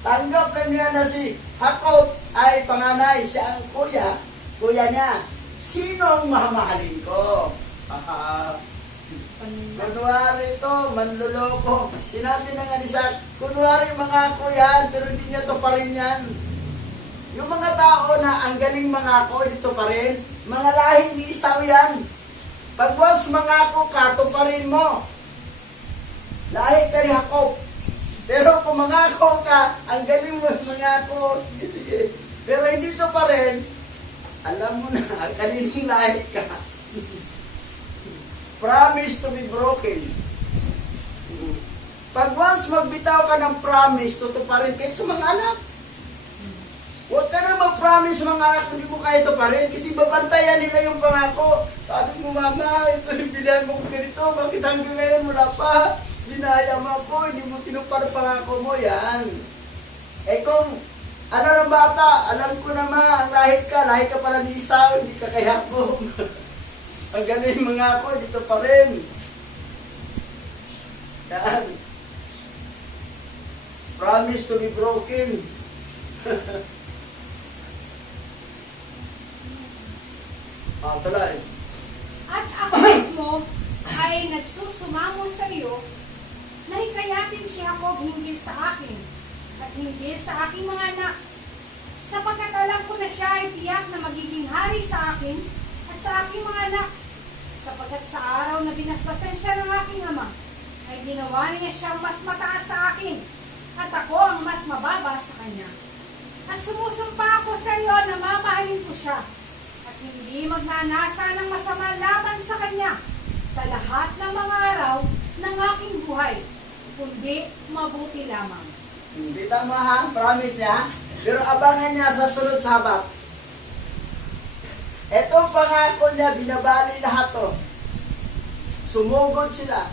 tanggap na niya na si Jacob ay panganay, siya ang kuya niya. Sinong mamahalin ko? Kunwari ito, manluloko. Sinabi na nga ni Isaac, kunwari mga kuya, pero hindi niya to pa rin yan. Yung mga tao na ang galing mangako, dito pa rin, mga lahi ni Esau yan. Pag once mangako ka, tuparin mo. Lahi ka ni Jacob. Pero kung mangako ka, ang galing mo mangako, sige. Pero hindi to pa rin, alam mo na, kanining lahi ka. Promise to be broken. Pag once magbitaw ka ng promise, tutuparin kahit sa mga anak. Huwag ka na mag-promise sa mga anak kung hindi mo kaya ito pa rin. Kasi babantayan nila yung pangako. Sabi mo, mama, ito yung bilihan mo ko ganito. Bakit hanggang ngayon wala pa? Binaya mo ako, hindi mo tinupar ang pangako mo. Yan. Eh kung ano ng bata, alam ko naman, ang lahi ka pala ni Esau, hindi ka kay Jacob. Ang galing mga ako, dito pa rin. Yan. Promise to be broken. Tuloy. At ako mismo ay nagsusumamo sa iyo na hikayatin si Jacob hinggil sa akin at hinggil sa aking mga anak, sapagkat alam ko na siya ay tiyak na magiging hari sa akin at sa aking mga anak, sapagkat sa araw na binasbasan siya ng aking ama, ay ginawa niya siyang mas mataas sa akin at ako ang mas mababa sa kanya. At sumusumpa ako sa iyo na mamahalin ko siya at hindi magnanasa ng masama laban sa kanya sa lahat ng mga araw ng aking buhay, kundi mabuti lamang. Hindi tama, ha? Promise niya. Pero abangan niya sa sunod Sabat. Etong pangako niya, binabali lahat to. Sumugod sila.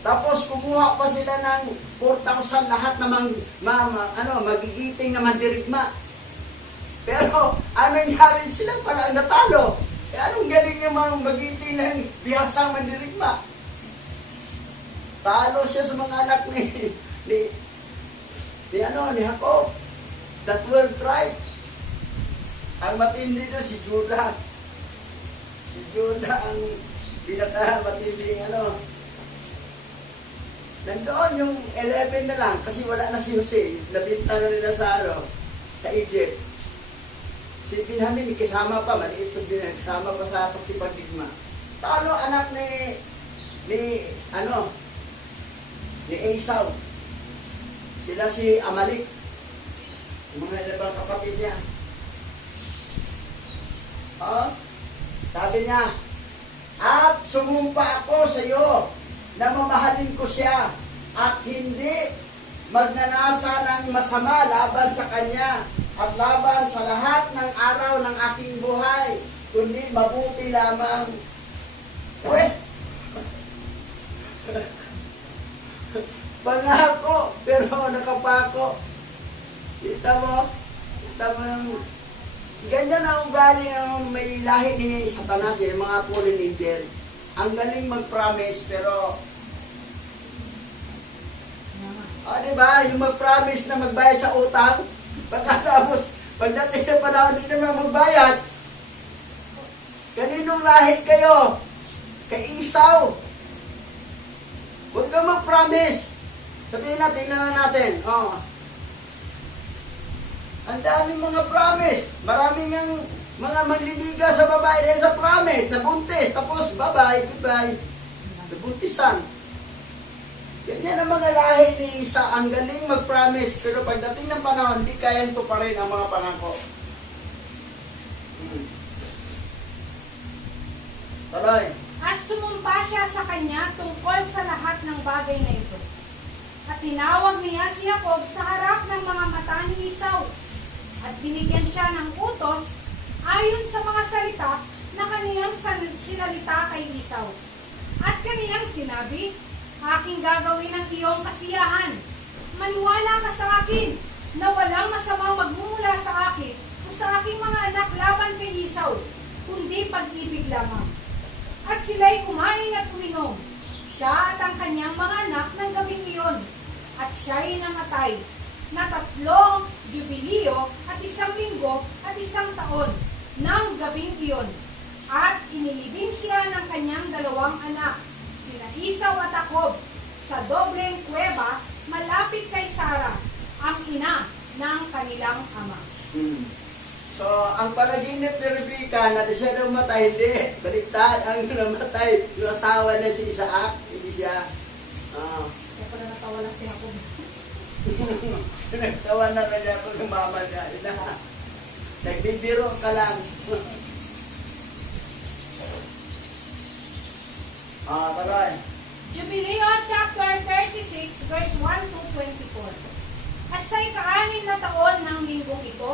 Tapos kumuha pa sila ng 4,000 lahat na magigiting na mandirigma. Pero anong nangyari, sila pala ang natalo. Anong galing yung mga magigiting ng bihasang mandirigma? Talo siya sa mga anak ni Jacob. The 12 tribes. Ang matindi doon si Judah. Si Judah ang pinaka-matinding Nandoon yung 11 na lang kasi wala na si Jose. Nabinta na nila sa Egypt. Si Benjamin kasama pa, maliit pa din, kasama pa sa pagkipagdigma. Talo anak ni Esau. Sila si Amalek. Yung mga ibang kapatid niya. Sabi niya, at sumumpa ako sa iyo na mamahalin ko siya at hindi magnanasa ng masama laban sa kanya at laban sa lahat ng araw ng aking buhay, kundi mabuti lamang. Uy! Pangako, pero nakapako. Kita mo yung ganyan ang ugali ang may lahi ni Satanas, yung mga fallen angel. Ang galing mag-promise, pero diba? Yung mag-promise na magbayad sa utang, pagkatapos, pagdating na panahon, hindi naman magbayad. Kaninong lahi kayo? Kay Esau. Huwag kang mag-promise. Sabihin natin, tingnan natin. Ang daming mga promise. Maraming ang mga manliliga sa babae dahil sa promise, nabuntis, tapos bye-bye, goodbye. Nabuntisan. Ganyan ang mga lahi ni Isa, ang galing mag-promise, pero pagdating ng panahon, hindi kayang tuparin ang mga pangako. Tuloy. At sumumpa siya sa kanya tungkol sa lahat ng bagay na ito. At tinawag niya si Jacob sa harap ng mga mata ni Esau. At binigyan siya ng utos ayon sa mga salita na kaniyang sinalita kay Esau. At kaniyang sinabi, aking gagawin ang iyong kasiyahan. Maniwala ka sa akin na walang masamang magmumula sa akin o sa aking mga anak laban kay Esau, kundi pag-ibig lamang. At sila'y kumain at uminom, siya at ang kanyang mga anak ng gabing iyon. At siya'y namatay na 3 jubileo at 1 linggo at 1 taon ng gabing iyon. At inilibing siya ng kanyang 2 anak, sina Esau at Jacob, sa dobleng kuweba malapit kay Sarah, ang ina ng kanilang ama. So, ang panaginip ni Rebecca na siya namatay, hindi. Baliktad, ang namatay, yung asawa niya si Isaac, hindi siya. Kaya pala natawa lang si Jacob. Nagtawa na niya ako ng mama niya. Nagbibiro ka lang. Taray. Jubileo chapter 36 verse 1 to 24. At sa ika-6 na taon ng linggong ito,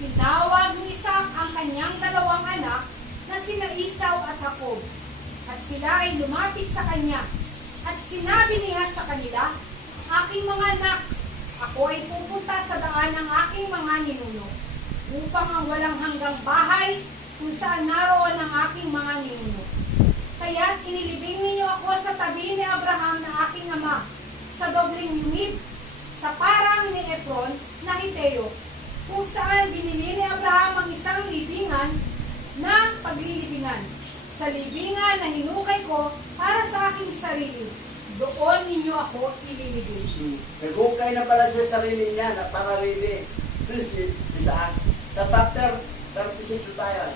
tinawag ni Isaac ang kanyang 2 anak na sina Esau at Jacob. At sila ay lumapit sa kanya. At sinabi niya sa kanila, aking mga anak, ako ay pupunta sa daan ng aking mga ninuno, upang ang walang hanggang bahay kung saan naroon ang aking mga ninuno. Kaya't inilibing ninyo ako sa tabi ni Abraham na aking ama, sa dobleng yungib, sa parang ni Efron na Hiteo, kung saan binili ni Abraham ang isang libingan na paglilibingan. Sa libingan na hinukay ko para sa aking sarili, doon ninyo ako ililibing. Naghukay na pala siya sarili niya, napangarili. Si Isaac. Sa chapter 36 tayo.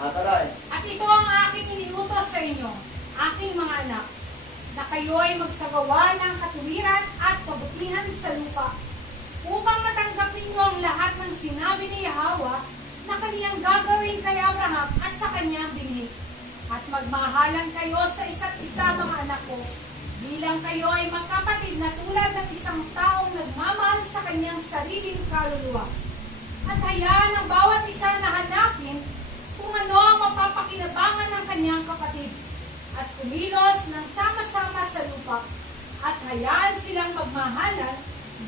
Taray. At ito ang aking iniutos sa inyo, aking mga anak, na kayo ay magsagawa ng katuwiran at kabutihan sa lupa, upang matanggap ninyo ang lahat ng sinabi ni Yahweh na kaniyang gagawin kay Abraham at sa kanyang binhi. At magmahalan kayo sa isa't isa, mga anak ko, bilang kayo ay magkapatid na tulad ng isang taong nagmamahal sa kanyang sariling kaluluwa. At hayaan ang bawat isa na hanapin kung ano ang mapapakinabangan ng kanyang kapatid at kumilos ng sama-sama sa lupa at hayaan silang magmahalan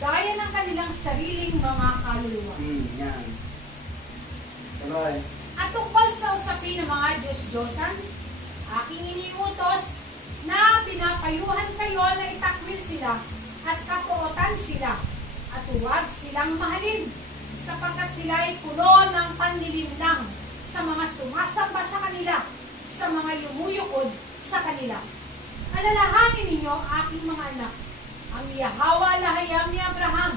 gaya ng kanilang sariling mga kaluluwa. Yan. Tuloy. At tungkol sa usapin ng mga Diyos-Diyosan, aking iniutos na pinapayuhan kayo na itakwil sila at kapuotan sila at huwag silang mahalin sapagkat sila ay puno ng panlilinlang sa mga sumasamba sa kanila, sa mga yumuyukod sa kanila. Alalahanin ninyo, aking mga anak, ang Yahawa lahayam ni Abraham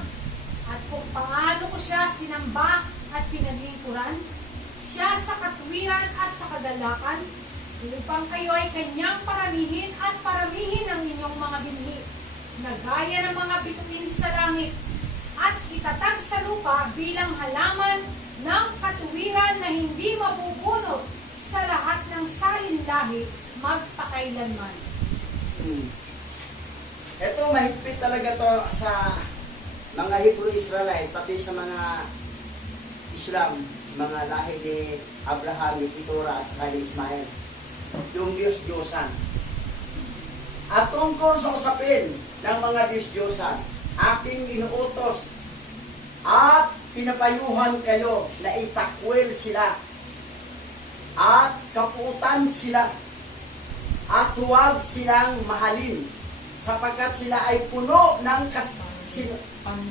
at kung paano ko siya sinamba at pinaglingkuran, siya sa katwiran at sa kagalakan, upang kayo ay kanyang paramihin at paramihin ang inyong mga binhi, na gaya ng mga bituin sa langit, at itatag sa lupa bilang halaman ng katuwiran na hindi mabubunot sa lahat ng salinlahi magpakailanman. Ito, mahigpit talaga to sa mga Hebrew Israelite, pati sa mga Islam, mga lahi ni Abraham, ni Keturah, at saka ni Ismael. Yung Diyos-Diyosan. At tungkol sa usapin ng mga Diyos-Diyosan, aking inuutos at pinapayuhan kayo na itakwil sila at kapuutan sila at huwag silang mahalin sapagkat sila ay puno ng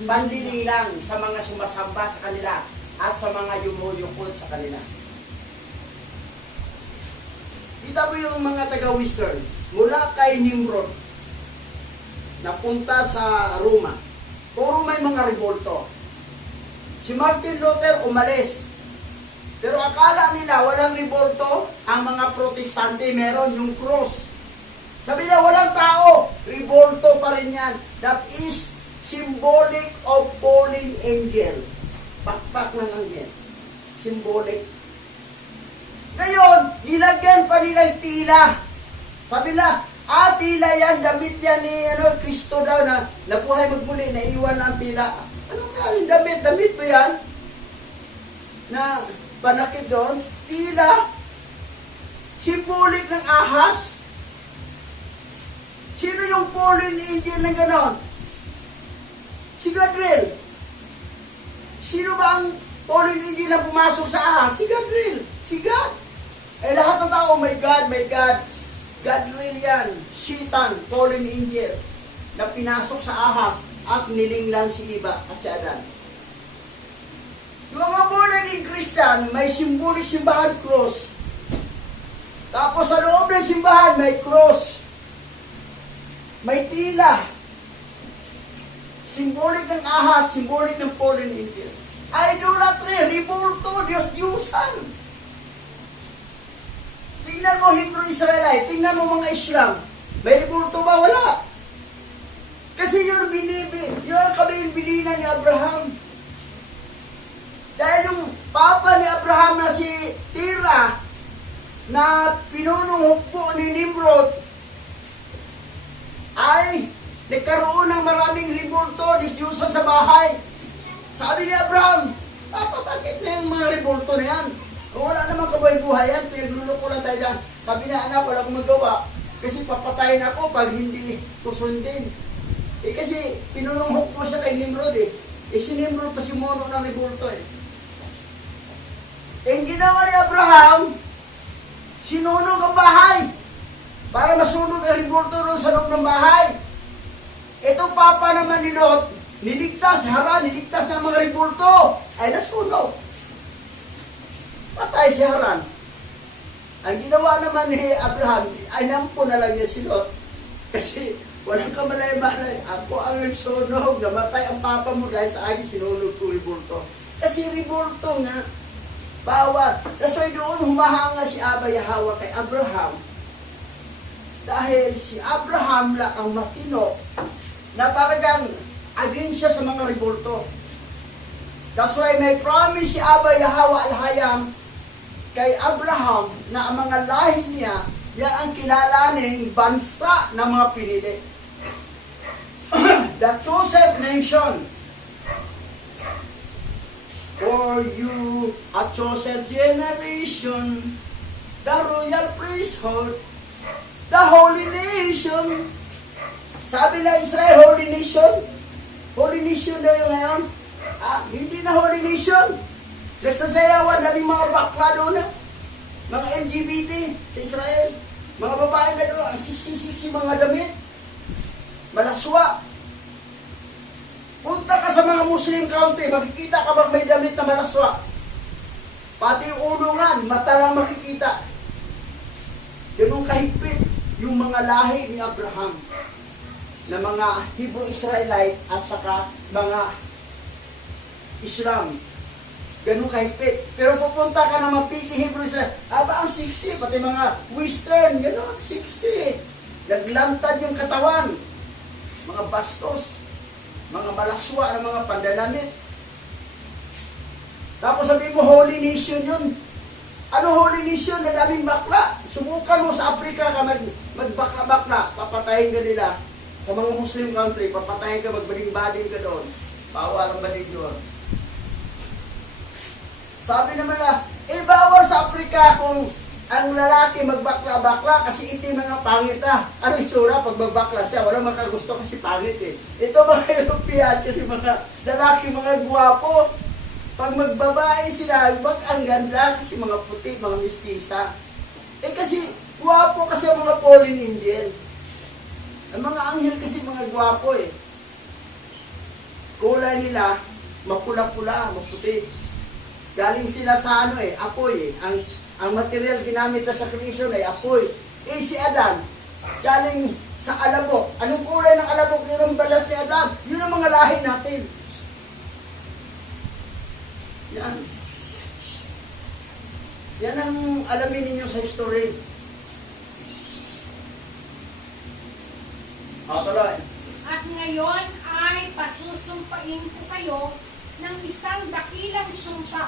panlililang sa mga sumasamba sa kanila at sa mga yumuyukod sa kanila. Kita mo yung mga taga-Western mula kay Nimrod napunta sa Roma. Puro may mga revolto. Si Martin Luther umalis. Pero akala nila walang revolto, ang mga protestante meron yung cross. Sabi nila walang tao, revolto pa rin yan. That is symbolic of fallen angel. Pakpak ng angel. Symbolic. Ngayon, nilagyan pa nila yung tila. Sabi nila, tila yan, damit yan ni Kristo daw na nabuhay magmuli, naiwan ang tila. Ano kaya yung damit? Damit ba yan? Na panakit doon? Tila. Symbolic ng ahas. Sino yung fallen angel ng ganon? Si Gabriel. Sino ba ang fallen angel na pumasok sa ahas? Si Gabriel. Si God. Eh lahat ng tao, oh my God, my God. Gabriel yan. Satan, fallen angel na pinasok sa ahas at nilinglang si Eva at si Adan. Yung mga born-again Christian, may symbolic simbahan cross. Tapos sa loob ng simbahan, may cross. May tila. Symbolic ng ahas, symbolic ng fallen angel. Idolatry, revolto, Diyos-Diyusan. Tingnan mo Hebrew Israelite, tingnan mo mga Islam. May revolto ba? Wala. Kasi yun ang bilinan ni Abraham. Dahil yung papa ni Abraham na si Terah, na pinunong hukbo ni Nimrod, ay nagkaroon ng maraming revolto, Diyos-Diyusan sa bahay. Sabi ni Abraham, bakit na yung mga revolto na yan? Kung wala namang kabuhay-buhay yan, pinagluloko lang tayo dyan. Sabi niya, anak, wala akong magawa. Kasi papatayin ako pag hindi ko sundin. Kasi pinununghok mo siya kay Nimrod si Nimrod pa si Mono ng revolto Ang ginawa ni Abraham, sinunog ang bahay para masunog ang revolto doon sa loob ng bahay. Itong papa naman ni Lot, niligtas, Haran, niligtas ng mga revolto, ay nasunog. Patay si Haran. Ang ginawa naman ni Abraham, ay nampo na lang niya si Lot. Kasi walang kamalay-malay. Ako ang nagsunog, namatay ang papa mo dahil sa akin sinunog ko revolto. Kasi revolto nga, bawat. That's why doon humahanga si Abba Yahawa kay Abraham. Dahil si Abraham lang ang matino na talagang against siya sa mga revolto. That's why may promise si Abba Yahawa Al-Hayam kay Abraham na ang mga lahi niya, yan ang kilalaning bansa ng mga pinili. The chosen nation. For you a chosen generation, the royal priesthood, the holy nation. Sabi na Israel, holy nation. Holy nation na yun ngayon. Hindi na holy nation. Nagsasayawan, daming mga bakla doon na. Mga LGBT sa Israel. Mga babae na doon, ang siksi-siksi mga damit. Malaswa. Punta ka sa mga Muslim country, makikita ka bang may damit na malaswa. Pati ulungan, mata lang makikita. Ganun kahigpit yung mga lahi ni Abraham na mga Hebrew Israelite at saka mga Islam. Ganun kahigpit. Pero pupunta ka na mapiki Hebrew Israel, ang siksi, pati mga Western, ganun, siksi. Naglantad yung katawan. Mga bastos, mga malaswa ng mga pandanamit. Tapos sabi mo, holy nation yun. Ano holy nation? Na daming bakla. Subukan mo sa Africa ka magbakla-bakla. Papatayin ka nila. Sa mga Muslim country, papatayin ka, magbaling-baling ka doon. Bawal ang baling doon. Sabi naman na, bawal sa Africa kung ang lalaki magbakla-bakla kasi itim mga pangit Ano itsura pag magbakla siya? Walang makagusto kasi pangit Ito mga European kasi mga lalaki, mga guwapo. Pag magbabae sila, ang ganda kasi mga puti, mga mistisa. Kasi guwapo kasi ang mga Polynesian Indian. Ang mga anghel kasi mga guwapo Kulay nila, mapula-pula, maputi. Galing sila sa apoy Ang material ginamit na sa creation ay apoy. Si Adan, galing sa alabok. Anong kulay ng alabok? Yun ang balat ni Adan. Yun ang mga lahi natin. Yan. Yan ang alamin ninyo sa history. Tuloy. At ngayon ay pasusumpain ko kayo ng isang dakilang sumpa,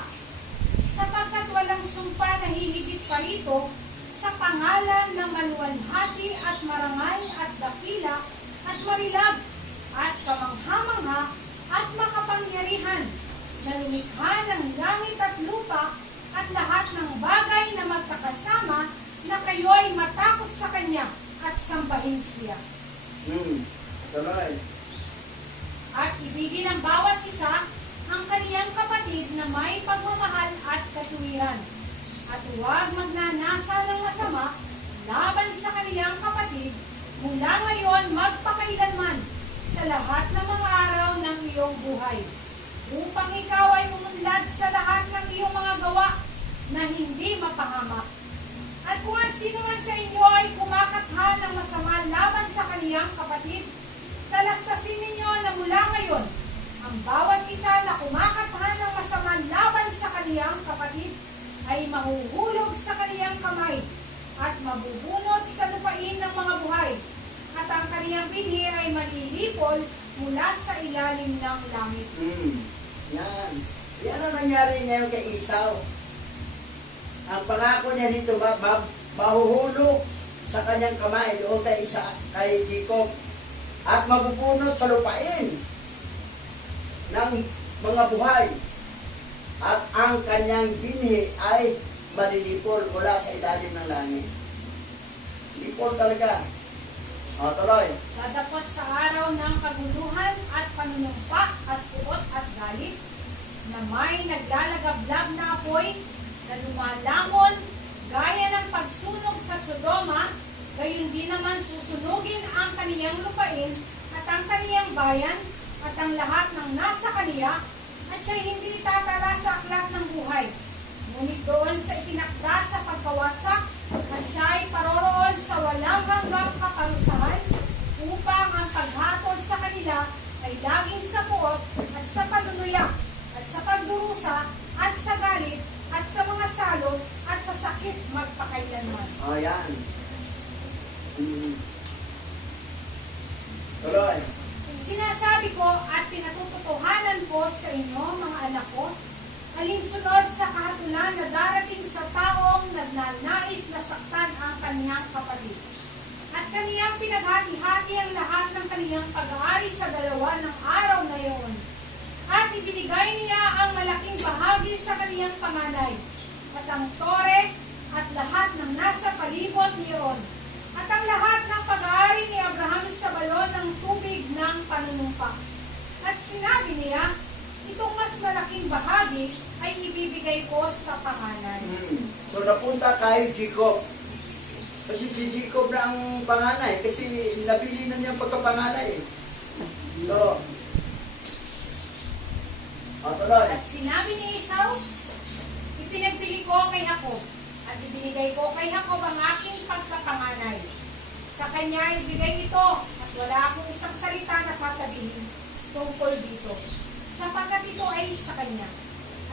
sapagkat walang sumpa na hihigit pa rito sa pangalan ng maluwalhati at marangal at dakila at marilag at kamangha-mangha at makapangyarihan na lumikha ng langit at lupa at lahat ng bagay na magkakasama na kayo'y matakot sa Kanya at sambahin Siya. Tuloy. At ibigin ng bawat isa ang kaniyang kapatid na may pagmamahal at katuwiran. At huwag magnanasa ng masama laban sa kaniyang kapatid mula ngayon magpakailanman sa lahat ng mga araw ng iyong buhay, upang ikaw ay umunlad sa lahat ng iyong mga gawa na hindi mapahamak. At kung ang sino man sa inyo ay kumakatha ng masama laban sa kaniyang kapatid, talastasin ninyo na mula ngayon ang bawat isa na kumakatha ng masama laban sa kaniyang kapatid ay mahuhulog sa kaniyang kamay at mabubunot sa lupain ng mga buhay, at ang kaniyang binhi ay malilipol mula sa ilalim ng langit. Yan. Yan ang nangyari ngayon kay Esau. Ang pangako niya dito, mahuhulog sa kanyang kamay doon kay Jacob at mabubunot sa lupain ng mga buhay, at ang kanyang binhi ay malilipol mula sa ilalim ng langit. Lipol talaga. Tuloy. Dadapot sa araw ng kaguluhan at panunumpa at puot at galit, na may naglalagablab na apoy na lumalamon gaya ng pagsunog sa Sodoma, gayon din naman susunugin ang kaniyang lupain at ang kaniyang bayan at ang lahat ng nasa kaniya, at siya hindi itatala sa aklat ng buhay. Ngunit doon sa itinakda sa pagkawasak, at siya ay paroroon sa walang hanggang kaparusahan, upang ang paghatol sa kanila ay laging sa puot at sa panunuyak at sa pagdurusa at sa galit at sa mga salot at sa sakit magpakailanman. Yan. Tuloy. Sinasabi ko at pinatututuhanan ko sa inyo, mga anak ko, alinsunod sa kahatulan na darating sa taong nagnanais na saktan ang kaniyang kapatid. At kaniyang pinaghati-hati ang lahat ng kaniyang pag-aari sa dalawa ng araw na iyon. At ibinigay niya ang malaking bahagi sa kaniyang panganay, at ang tore at lahat ng nasa palibot niyon, at ang lahat ng pag-aari ni Abraham sa balon ng tubig ng panunumpa. At sinabi niya, itong mas malaking bahagi ay ibibigay ko sa panganay. So napunta kay Jacob. Kasi si Jacob na ang panganay. Kasi nabili na niya ang pagkapanganay. So, tuloy. At sinabi ni Esau, ipinagbili ko kay Jacob, at ibinigay ko kay Jacob ang aking pagkapanganay. Sa kanya ibigay ito, at wala akong isang salita na sasabihin tungkol dito, sapagkat ito ay sa kanya.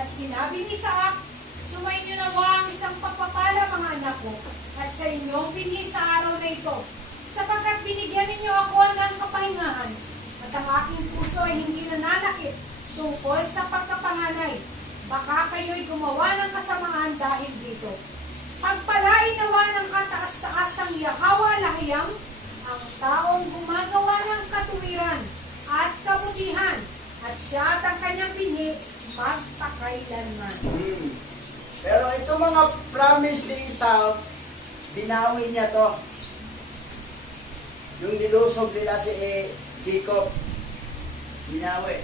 At sinabi ni Isaac, sumainyo nawa ang isang pagpapala, mga anak ko, at sa inyong binhi sa araw na ito, sapagkat binigyan ninyo ako ng kapahingahan, at ang aking puso ay hindi nananakit tungkol sa pagkapanganay. Baka kayo'y gumawa ng kasamaan dahil dito. Pagpalain nawa ng kataas-taasang Yahweh Lahayam ang taong gumagawa ng katuwiran at kabutihan, at siya at ang kanyang binhi magpakailanman. Pero ito mga promise ni Esau, binawi niya to. Yung nilusog nila si Jacob, binawi.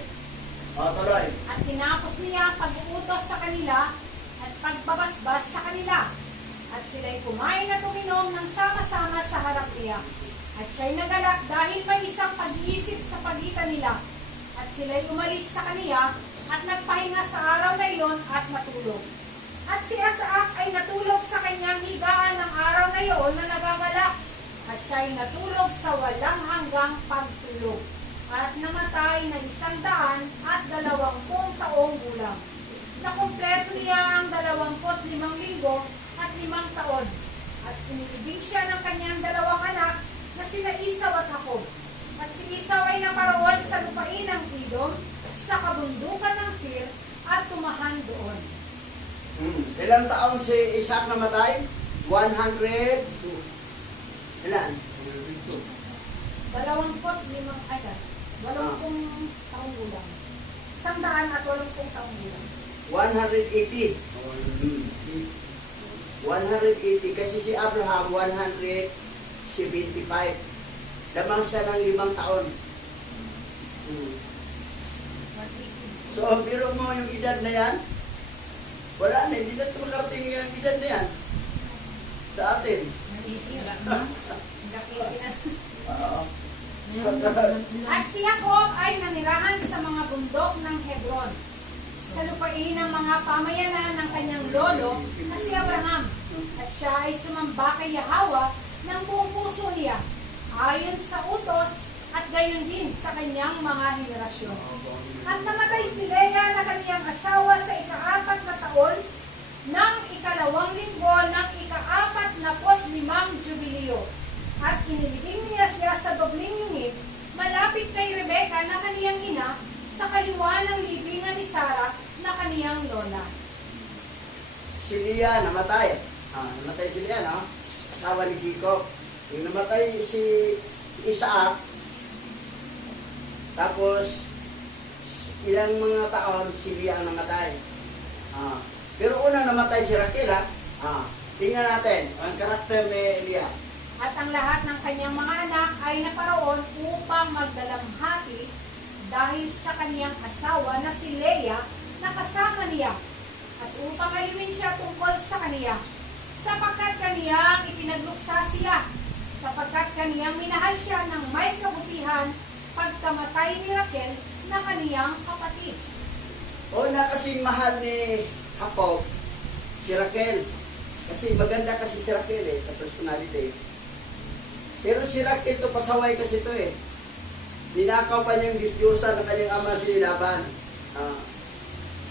Tuloy. At tinapos niya ang pag-uutos sa kanila at pagbabasbas sa kanila. At sila'y kumain at uminom ng sama-sama sa harap niya. At siya'y nagalak dahil may isang pag-iisip sa pagitan nila. At sila'y umalis sa kaniya at nagpahinga sa araw na iyon at matulog. At si Isaac ay natulog sa kanyang higaan ng araw na iyon na nagagalak. At siya'y natulog sa walang hanggang pagtulog. At namatay ng 120 taong gulang. Nakumpleto niya ang 25 linggo at 5 taon. At inilibing siya ng kanyang dalawang anak na sina Esau at Jacob. At si Esau ay naparoon sa lupain ng Edom, sa kabundukan ng Seir, at tumahan doon. Ilang taon si Isaac namatay? 100. Ilan? 80 taong gulang. 180 taong gulang. 180. 180 kasi si Abraham 175. Lamang siya ng 5 taon. So, biro mo yung edad na yan, wala na, hindi na makarating yung edad na yan sa atin. Oo. At si Jacob ay nanirahan sa mga bundok ng Hebron, sa lupain ng mga pamayanan ng kanyang lolo na si Abraham. At siya ay sumamba kay Yahweh ng buong puso niya, ayon sa utos at gayon din sa kanyang mga henerasyon. At namatay si Leah na kanyang asawa sa ika-4 na taon ng 2 linggo ng ika-45 jubileo. At inilibing niya siya sa dobling lingid, malapit kay Rebecca na kaniyang ina, sa kaliwa ng libingan ni Sarah na kaniyang lola. Si Leah namatay. Namatay si Leah, no? Asawa ni Jacob. Yung namatay si Isaac, tapos ilang mga taon si Leah ang namatay. Pero unang namatay si Raquel, tingnan natin ang karakter ni Leah. At ang lahat ng kanyang mga anak ay naparoon upang magdalamhati dahil sa kanyang asawa na si Leah na kasama niya, at upang aliwin siya tungkol sa kaniya, sapagkat kaniyang ipinagluksa siya, sapagkat kaniyang minahal siya ng may kabutihan pagkamatay ni Raquel na kaniyang kapatid. Una kasing mahal ni Jacob si Raquel. Kasi maganda kasi si Raquel sa personality. Pero si Raquel to pasaway kasi to Ninakaw pa niyang Diyos-Diyosa ng kanyang ama si Laban.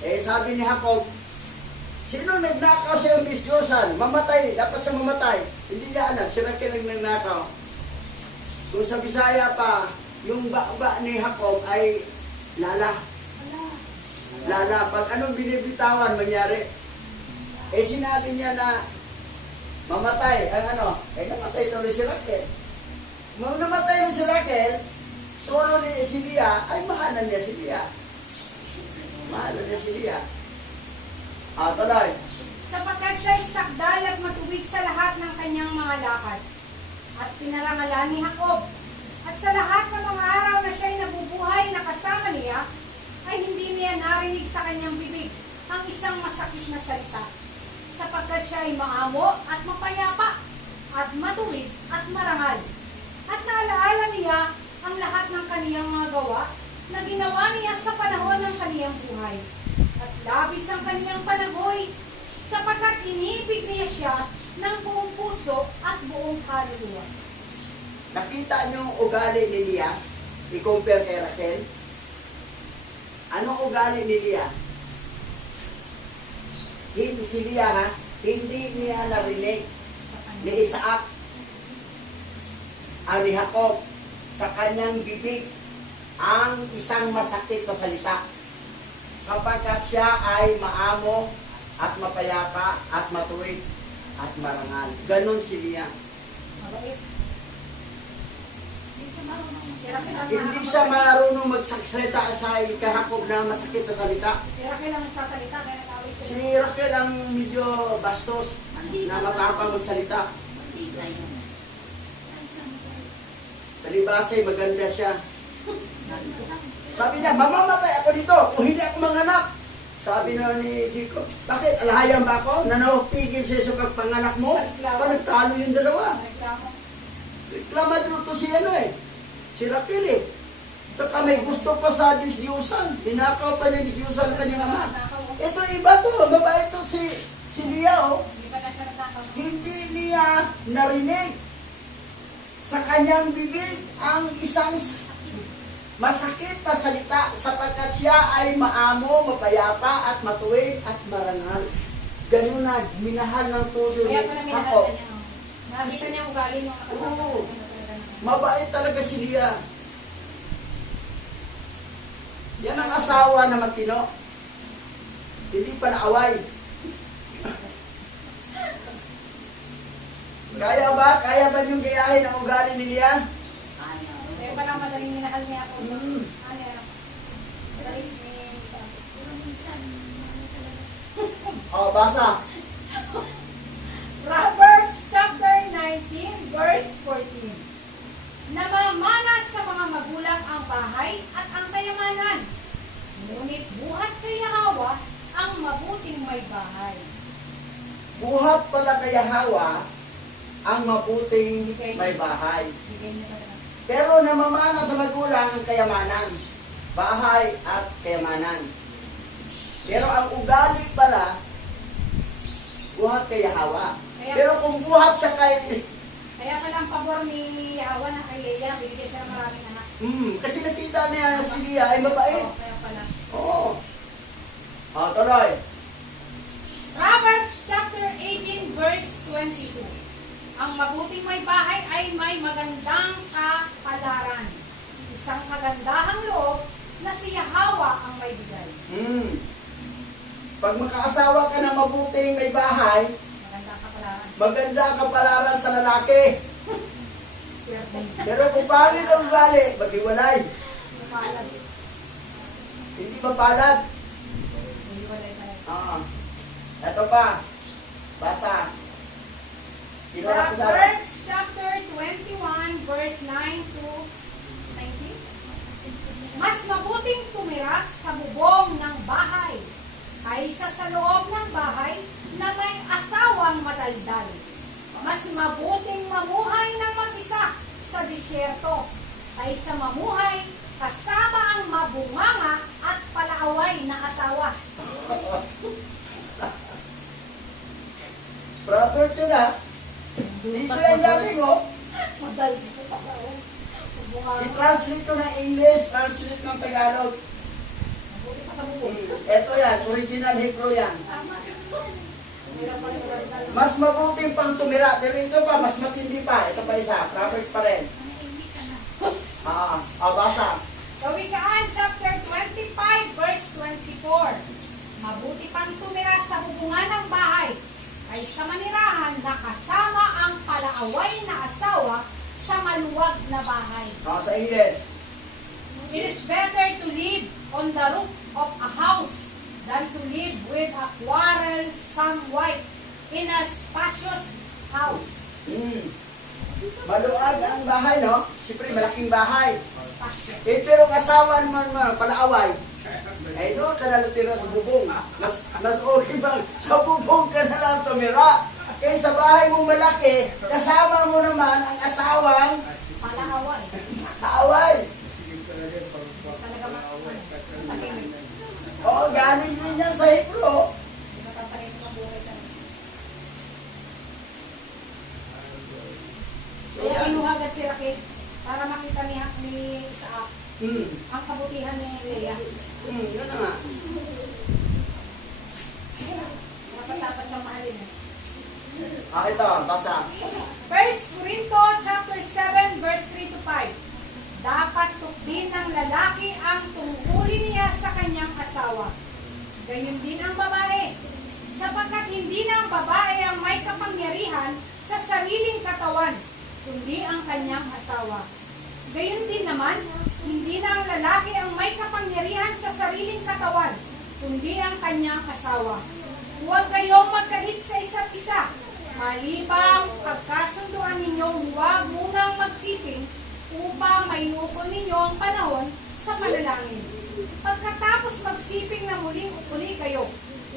Sabi ni Jacob, sino nagnakaw sa iyong Diyos-Diyosan? Mamatay, dapat siya mamatay. Hindi niya alam, si Raquel ang nagnakaw. Kung sa Bisaya pa, yung bakba ni Jacob ay lala. Lala, pag anong binibitawan, mangyari. Sinabi niya na mamatay, namatay tuloy si Raquel. Nung namatay na si Raquel, solo ni si Leah, ay mahalan niya si Leah. Mahalan niya si Leah. Tuloy. Sapagkat siya'y sakdal at matuwid sa lahat ng kanyang mga lakad. At pinarangalan ni Jacob. At sa lahat ng mga araw na siya'y nabubuhay na kasama niya, ay hindi niya narinig sa kanyang bibig ang isang masakit na salita. Sapagkat siya ay maamo at mapayapa, at matuwid at marangal. At naalaala niya ang lahat ng kaniyang mga gawa na ginawa niya sa panahon ng kaniyang buhay. At labis ang kaniyang panahoy, sapagkat inibig niya siya ng buong puso at buong kaluluwa. Nakita niyo ang ugali ni Leah? I-compare kay Rachel? Anong ugali ni Leah? Hindi si Leah, ha? Hindi niya narinig ni Isaac ang ni Jacob sa kanyang bibig ang isang masakit na salita, sapagkat siya ay maamo at mapayapa at matuwid at marangal. Ganon si Leah. Mabait. Hindi siya marunong magsalita sa kay Jacob na masakit na salita. Si Raquel ang nagsasalita, kaya natawid Si Rachel ang medyo bastos na matapang magsalita. Palibasay, maganda siya. Sabi niya, mamamatay ako dito kung hindi ako manganak. Sabi na ni Jacob, bakit? Alahayang ba ako? Nanawagpigil siya sa pagpanganak mo? Panagtalo yung dalawa. Reklama to si si Rachel eh. Saka may gusto pa sa Diyos-Diyosan. Dinakaw pa niya Diyos-Diyosan ng kanyang ama. Ito iba to, mabait to si Leah, oh. Hindi niya narinig sa kanyang bibig ang isang masakit na salita, sapagkat siya ay maamo, mapayapa at matuwid at marangal. Ganun na, minahal ng todo Kaya ni pala may Jacob. nakita niya. Nakita niya ang ugali nung nakasama. Oo. Mabait talaga si Leah. Yan ang asawa na matino. Hindi pala away. Kaya ba? Kaya ba yung gayahin ang ugali ni Leah? Kaya pala madaling minahal niya ako. Mm. Ano yan? Madaling minahal. Basa. Proverbs chapter 19 verse 14. Namamanas sa mga magulang ang bahay at ang kayamanan. Ngunit buhat kay Yahawa ang mabuting may bahay. Buhat pala kay Yahawa ang mabuting may bahay. Bigay niya talaga. Pero namamana sa magulang ang kayamanan. Bahay at kayamanan. Pero ang ugali pala, buhat kay Yahawa. Pero kung buhat siya kay... Kaya pala ang pabor ni Yahawa na kay Leah, bigyan siya ng maraming anak. kasi nakita niya na si Leah ay mabait. Kaya pala. Oo. Tuloy. Proverbs chapter 18 verse 22. Ang mabuting may bahay ay may magandang kapalaran. Isang magandahang loob na si Yahawa ang may bigay. Pag makaasawa ka ng mabuting may bahay, Magandang kapalaran. maganda ang kapalaran sa lalaki. Swerte. Pero kung pangit ang ugali, maghiwalay. Mapalad. Hindi mapalad. Hindi walay pala. Ito pa. Basa. Kinula ko sa... Proverbs chapter 21 verse 9 to 19. Mas mabuting tumira sa bubong ng bahay kaysa sa loob ng bahay na may asawang madaldal. Mas mabuting mamuhay ng mag-isa sa disyerto kaysa mamuhay kasama ang mabunganga at palaaway na asawa. Proverbs yun ha. Dito yung galing mo. Madal. Mabunganga. I-translate ko ng English, translate ng Tagalog. Mabuti pa sa bubong. Ito yan, original Hebrew yan. Tumira pa rin madaldal. Mas mabuting pang tumira, pero ito pa, mas matindi pa. Ito pa isa, Proverbs pa rin. Basa. Kawikaan chapter 25 verse 24. Mabuti pang tumira sa bubungan ng bahay kaysa manirahan na kasama ang palaaway na asawa sa maluwag na bahay. Sa English. It is better to live on the roof of a house than to live with a quarrelsome wife in a spacious house. Maluag ang bahay, no? Siyempre, malaking bahay. Spacious. Pero kasawa naman palaaway. Ay no, ka na natira sa bubong. Mas okay ba? Sa bubong ka na lang tumira. Kaya sa bahay mong malaki, kasama mo naman ang asawang Palaaway. kaaway. Talaga matahimik. Oo, galing din yan sa Hebro. Hindi matatayin ng buhay ka. Kaya kinuhagat si Raquel para makita ni Isaac ang kabutihan ni Leah. Yun na nga. Dapat siyang mahalin. Ito, basa. 1 Corinto chapter 7 verse 3 to 5. Dapat tukdin ng lalaki ang tungkulin niya sa kanyang asawa. Gayon din ang babae. Sapagkat hindi na ang babae ang may kapangyarihan sa sariling katawan, kundi ang kanyang asawa. Gayon din naman, hindi na ang lalaki ang may kapangyarihan sa sariling katawan, kundi ang kanyang asawa. Huwag kayong magkahit sa isa't isa. Malibang pagkasunduan ninyong huwag munang magsiping upang maiukol ninyo ang panahon sa panalangin. Pagkatapos magsiping na muli kayo,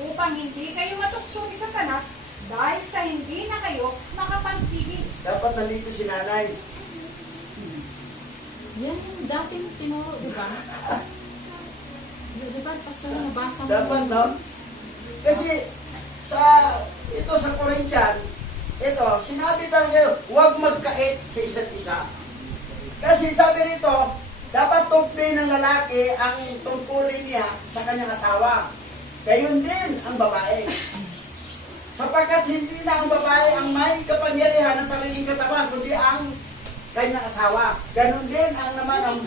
upang hindi kayo matukso ni Satanas dahil sa hindi na kayo makapagpigil. Dapat nandito si nanay. Yan yung dating tinuro, di ba? Di ba, pastor, nabasa mo? Dapat, no? Kasi ito sa Corinthian, ito, sinabi talaga huwag magkait sa isa't isa. Kasi sabi nito, dapat tukdin ng lalaki ang tungkulin niya sa kanyang asawa. Gayon din ang babae. Sapagkat hindi na ang babae ang may kapangyarihan ng sariling katawan, kundi ang kanyang asawa. Ganon din ang naman ang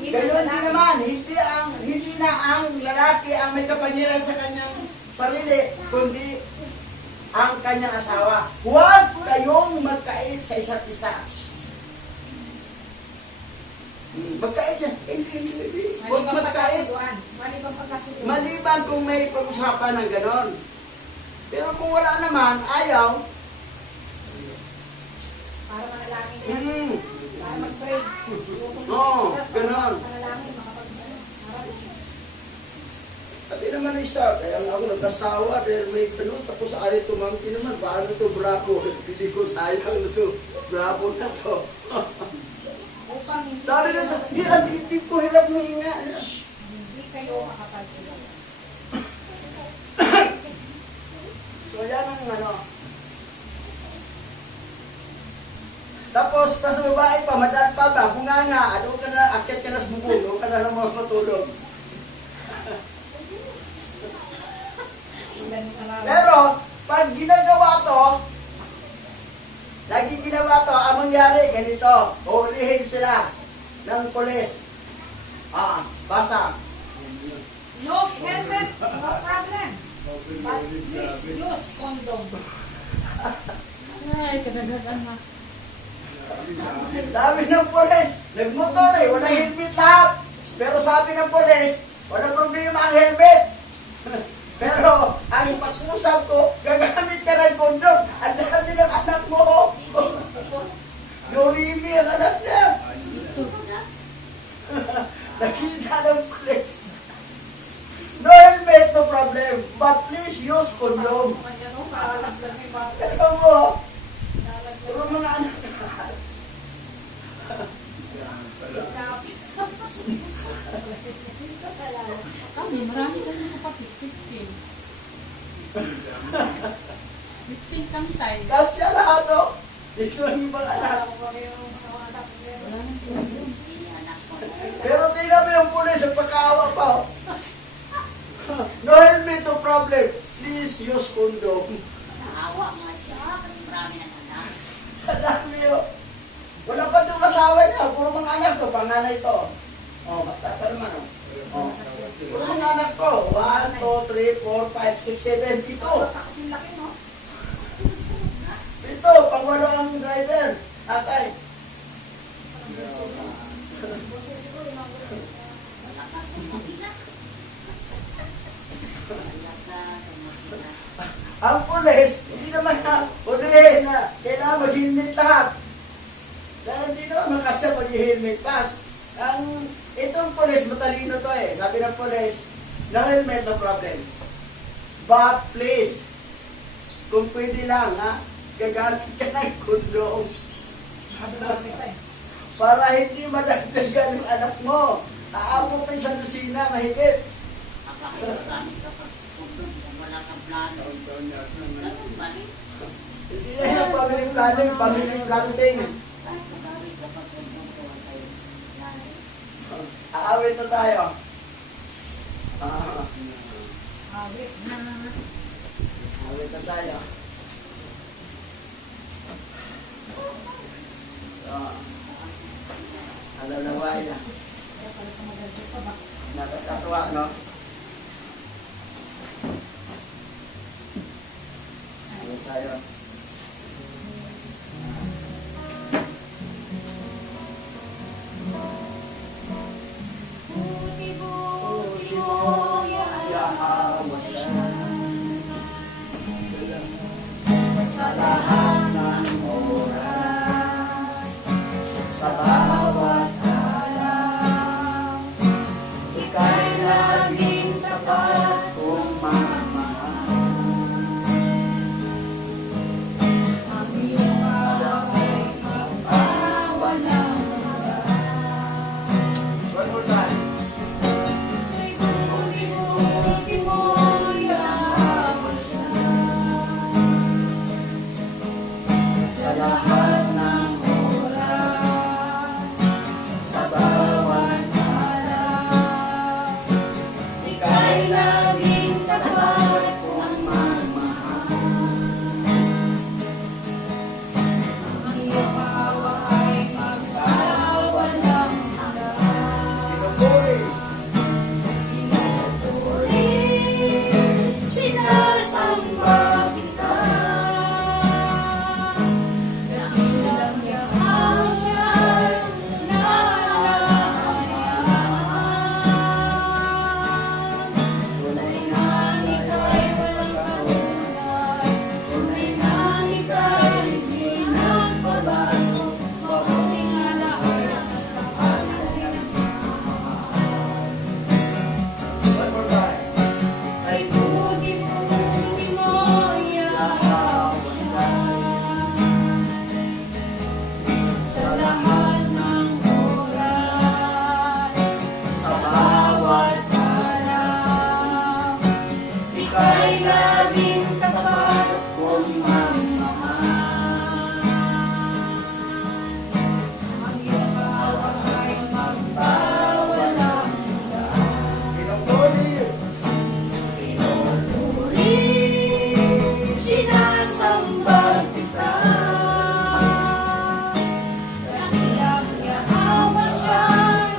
gayon din naman, hindi na ang lalaki ang may kapangyarihan sa kanyang sarili, kundi ang kanyang asawa. Huwag kayong magkait sa isa't isa. Magkait yan. Huwag magkait. Malibang pagkasuduan. Maliban kung may pag-usapan ng ganon. Pero kung wala naman, ayaw. Para manalangin ka. Para mag-pray. Oo, ganon. Manalangin, makapag-harap. Sabi naman isa, kaya nga ako nagkasawa dahil may tanong, tapos ayaw tumangkin naman, paano to bravo? Hindi ko sayang na to, bravo na to. Upang hindi Sabi na, hindi ko hirap ng hinga. hindi kayo makapag-pray. So yan ang ano. Tapos, sa babae pa, madal pa ba, bunganga, ano ka na, akyat ka na sa bubong, doon ka na lang mga matulog. Pero, pag ginagawa to, lagi ginawa to, ang mangyari, ganito, uulihin sila ng pulis. Basa. No helmet, no problem. But please use condom. Ay, kadagagan na. Dami ng pulis, nagmotor walang helmet lahat. Pero sabi ng pulis, walang problema ang helmet. Pero, ang pag-usap ko, gagamit ka ng kondom. Ang dami ng anak mo. Yorimi ang anak niya. Nakita ng pulis. No helmet, no problem. But please use condom. Pero mo, puro mga anak. Kasi marami kami kapatid, 15. 15 kami tayo. Kasya lahat, no? Dito ang ibang anak. Wala nang tulong. Pero tingnan mo yung pulis, yung pagkaawa pa. Oh. No helmet, no problem. Please use condom. Naawa nga siya kasi marami ng anak. Dami yun. Wala pa itong asawa niya. Puro mga anak to. Panganay to. Bata pa naman. Puro mga anak to. 1, 2, 3, 4, 5, 6, 7. Ito. Kasi laki, no? Ito. Pangwalo ang driver. Tatay. Ang pulis, hindi naman na hulihin na kailangan mag-helmet lahat. Dahil hindi naman makasya mag-helmet pass. Itong pulis, matalino to eh. Sabi ng pulis, na helmet, no problem. But please, kung pwede lang, ha, gagamit ka ng kondom. Para hindi madagdagan yung anak mo. Aabot pa sa lusina, mahigit. Nakakagagamit ka pag kung wala kang plano. Ganun ba rin? Hindi na yung family planning, family planting. Nakakagamit ka pag Aawit na tayo. Awit na. Aawit na tayo. Alalaway na. Kaya pala kumagaltos ka ba? Nakakatuwa, no? Aawit tayo. Buti-buti mo yaawat siya sa lahat ng oras, sa bawat araw. Ika'y laging tapat kong mamahal. Ang iyong hawak ay magpawalang One more time. ay buti-buti mo yaawat siya sa lahat ng oras, sa bawat araw. Ika'y laging tapat kong mamahal. Ang iyong hawak ay magpawalang hanggan. Pinupuri. Pinupuri, sinasamba kita. Dakilang yahaw siya'y naalayan. Tunay na ika'y walang katulad. Tunay na ika'y hindi nagbabago. Mabuting alaala ka sa akin. One more time. Ay buti-buti mo yahaw siya sa lahat ng oras, sa bawat araw. Ika'y laging tapat kong mamahal. Ang iyong hawak ay magpawalang hanggan. Pinupuri. Pinupuri, sinasamba kita. Dakilang yahawa siya'y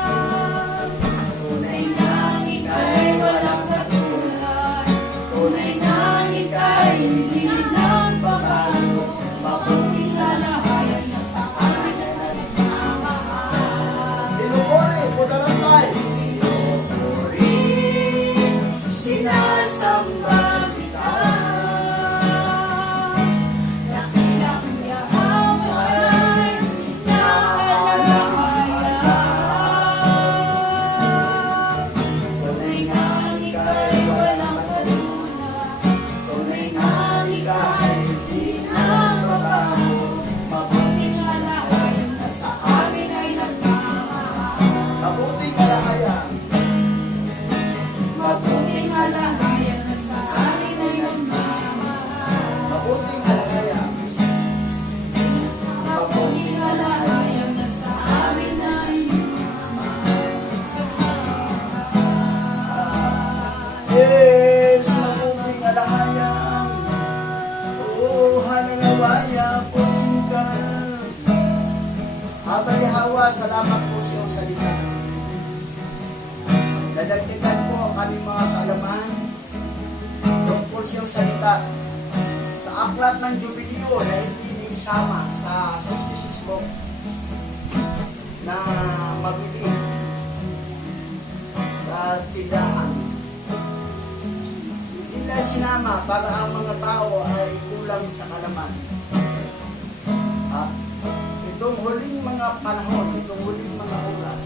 naalayan. Tunay na ika'y walang katulad. Tunay na ika'y hindi nagbabago. Mabuting lalahayan na sa akin ay nagmamahal. Pinupuri. Pudalas tayo. Pinupuri, sinasamba kita. Dakilang yahawa siya'y naalayan. Tunay na ika'y walang katulad. Tunay na ika'y hindi nagbabago. Mabuting lalahayan na sa akin ay nagmamahal. Mabuting kalahayan. Mabuting alahayan na sa akin ay nagmamahal. Mabuting kalahayan. Mabuting alahayan na sa amin ay Yes, mabuting kalahayan. Oh, hanangawaya po ka. Abay Hawa, salamat po sa iyong salita. Dadagdagan po ang aming mga kaalaman tungkol sa iyong salita sa aklat ng Jubileo na hindi isama sa 66 book na mabili sa tindahan. problema para ang mga tao ay kulang sa kalaman. At itong huling mga panahon, itong huling mga oras,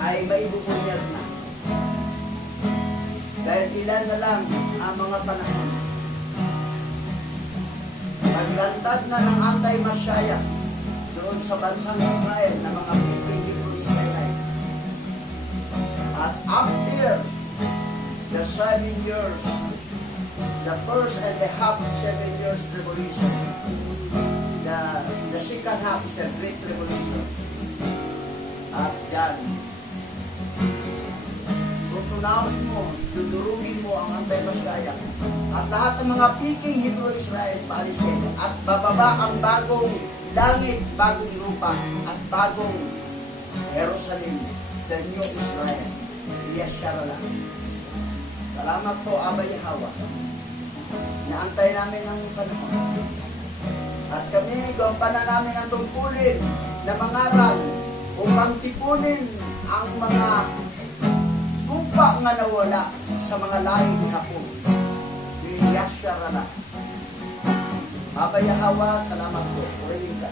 ay maibubunyag na. Dahil ilan na lang ang mga panahon. Naglantad na ng anti-Masyaya doon sa bansang Israel na mga Pilipino Israelite. At after the 7 years, the first and the half 7 years revolution, the second half is the Great Revolution. At yan, tutunawin mo, dudurugin mo ang anti-Masyaya at lahat ng mga Peking Hebrew Israel Palestine at bababa ang bagong langit, bagong lupa at bagong Jerusalem, the new Israel. Yesharala. Salamat po, Abba Yahweh. Naantay namin ang panahon. At kami, gawapan na namin ang tungkulin na mangaral upang tipunin ang mga tupa nga nawala sa mga lahi ni Hapon. Yesharala. Abba Yahweh, salamat po. Purihin ka.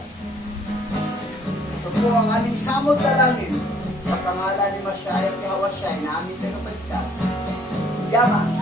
Ito po ang aming samot na langin sa pangalan ni Masyaya at Yahweh na aming pinapagtas. Yaman.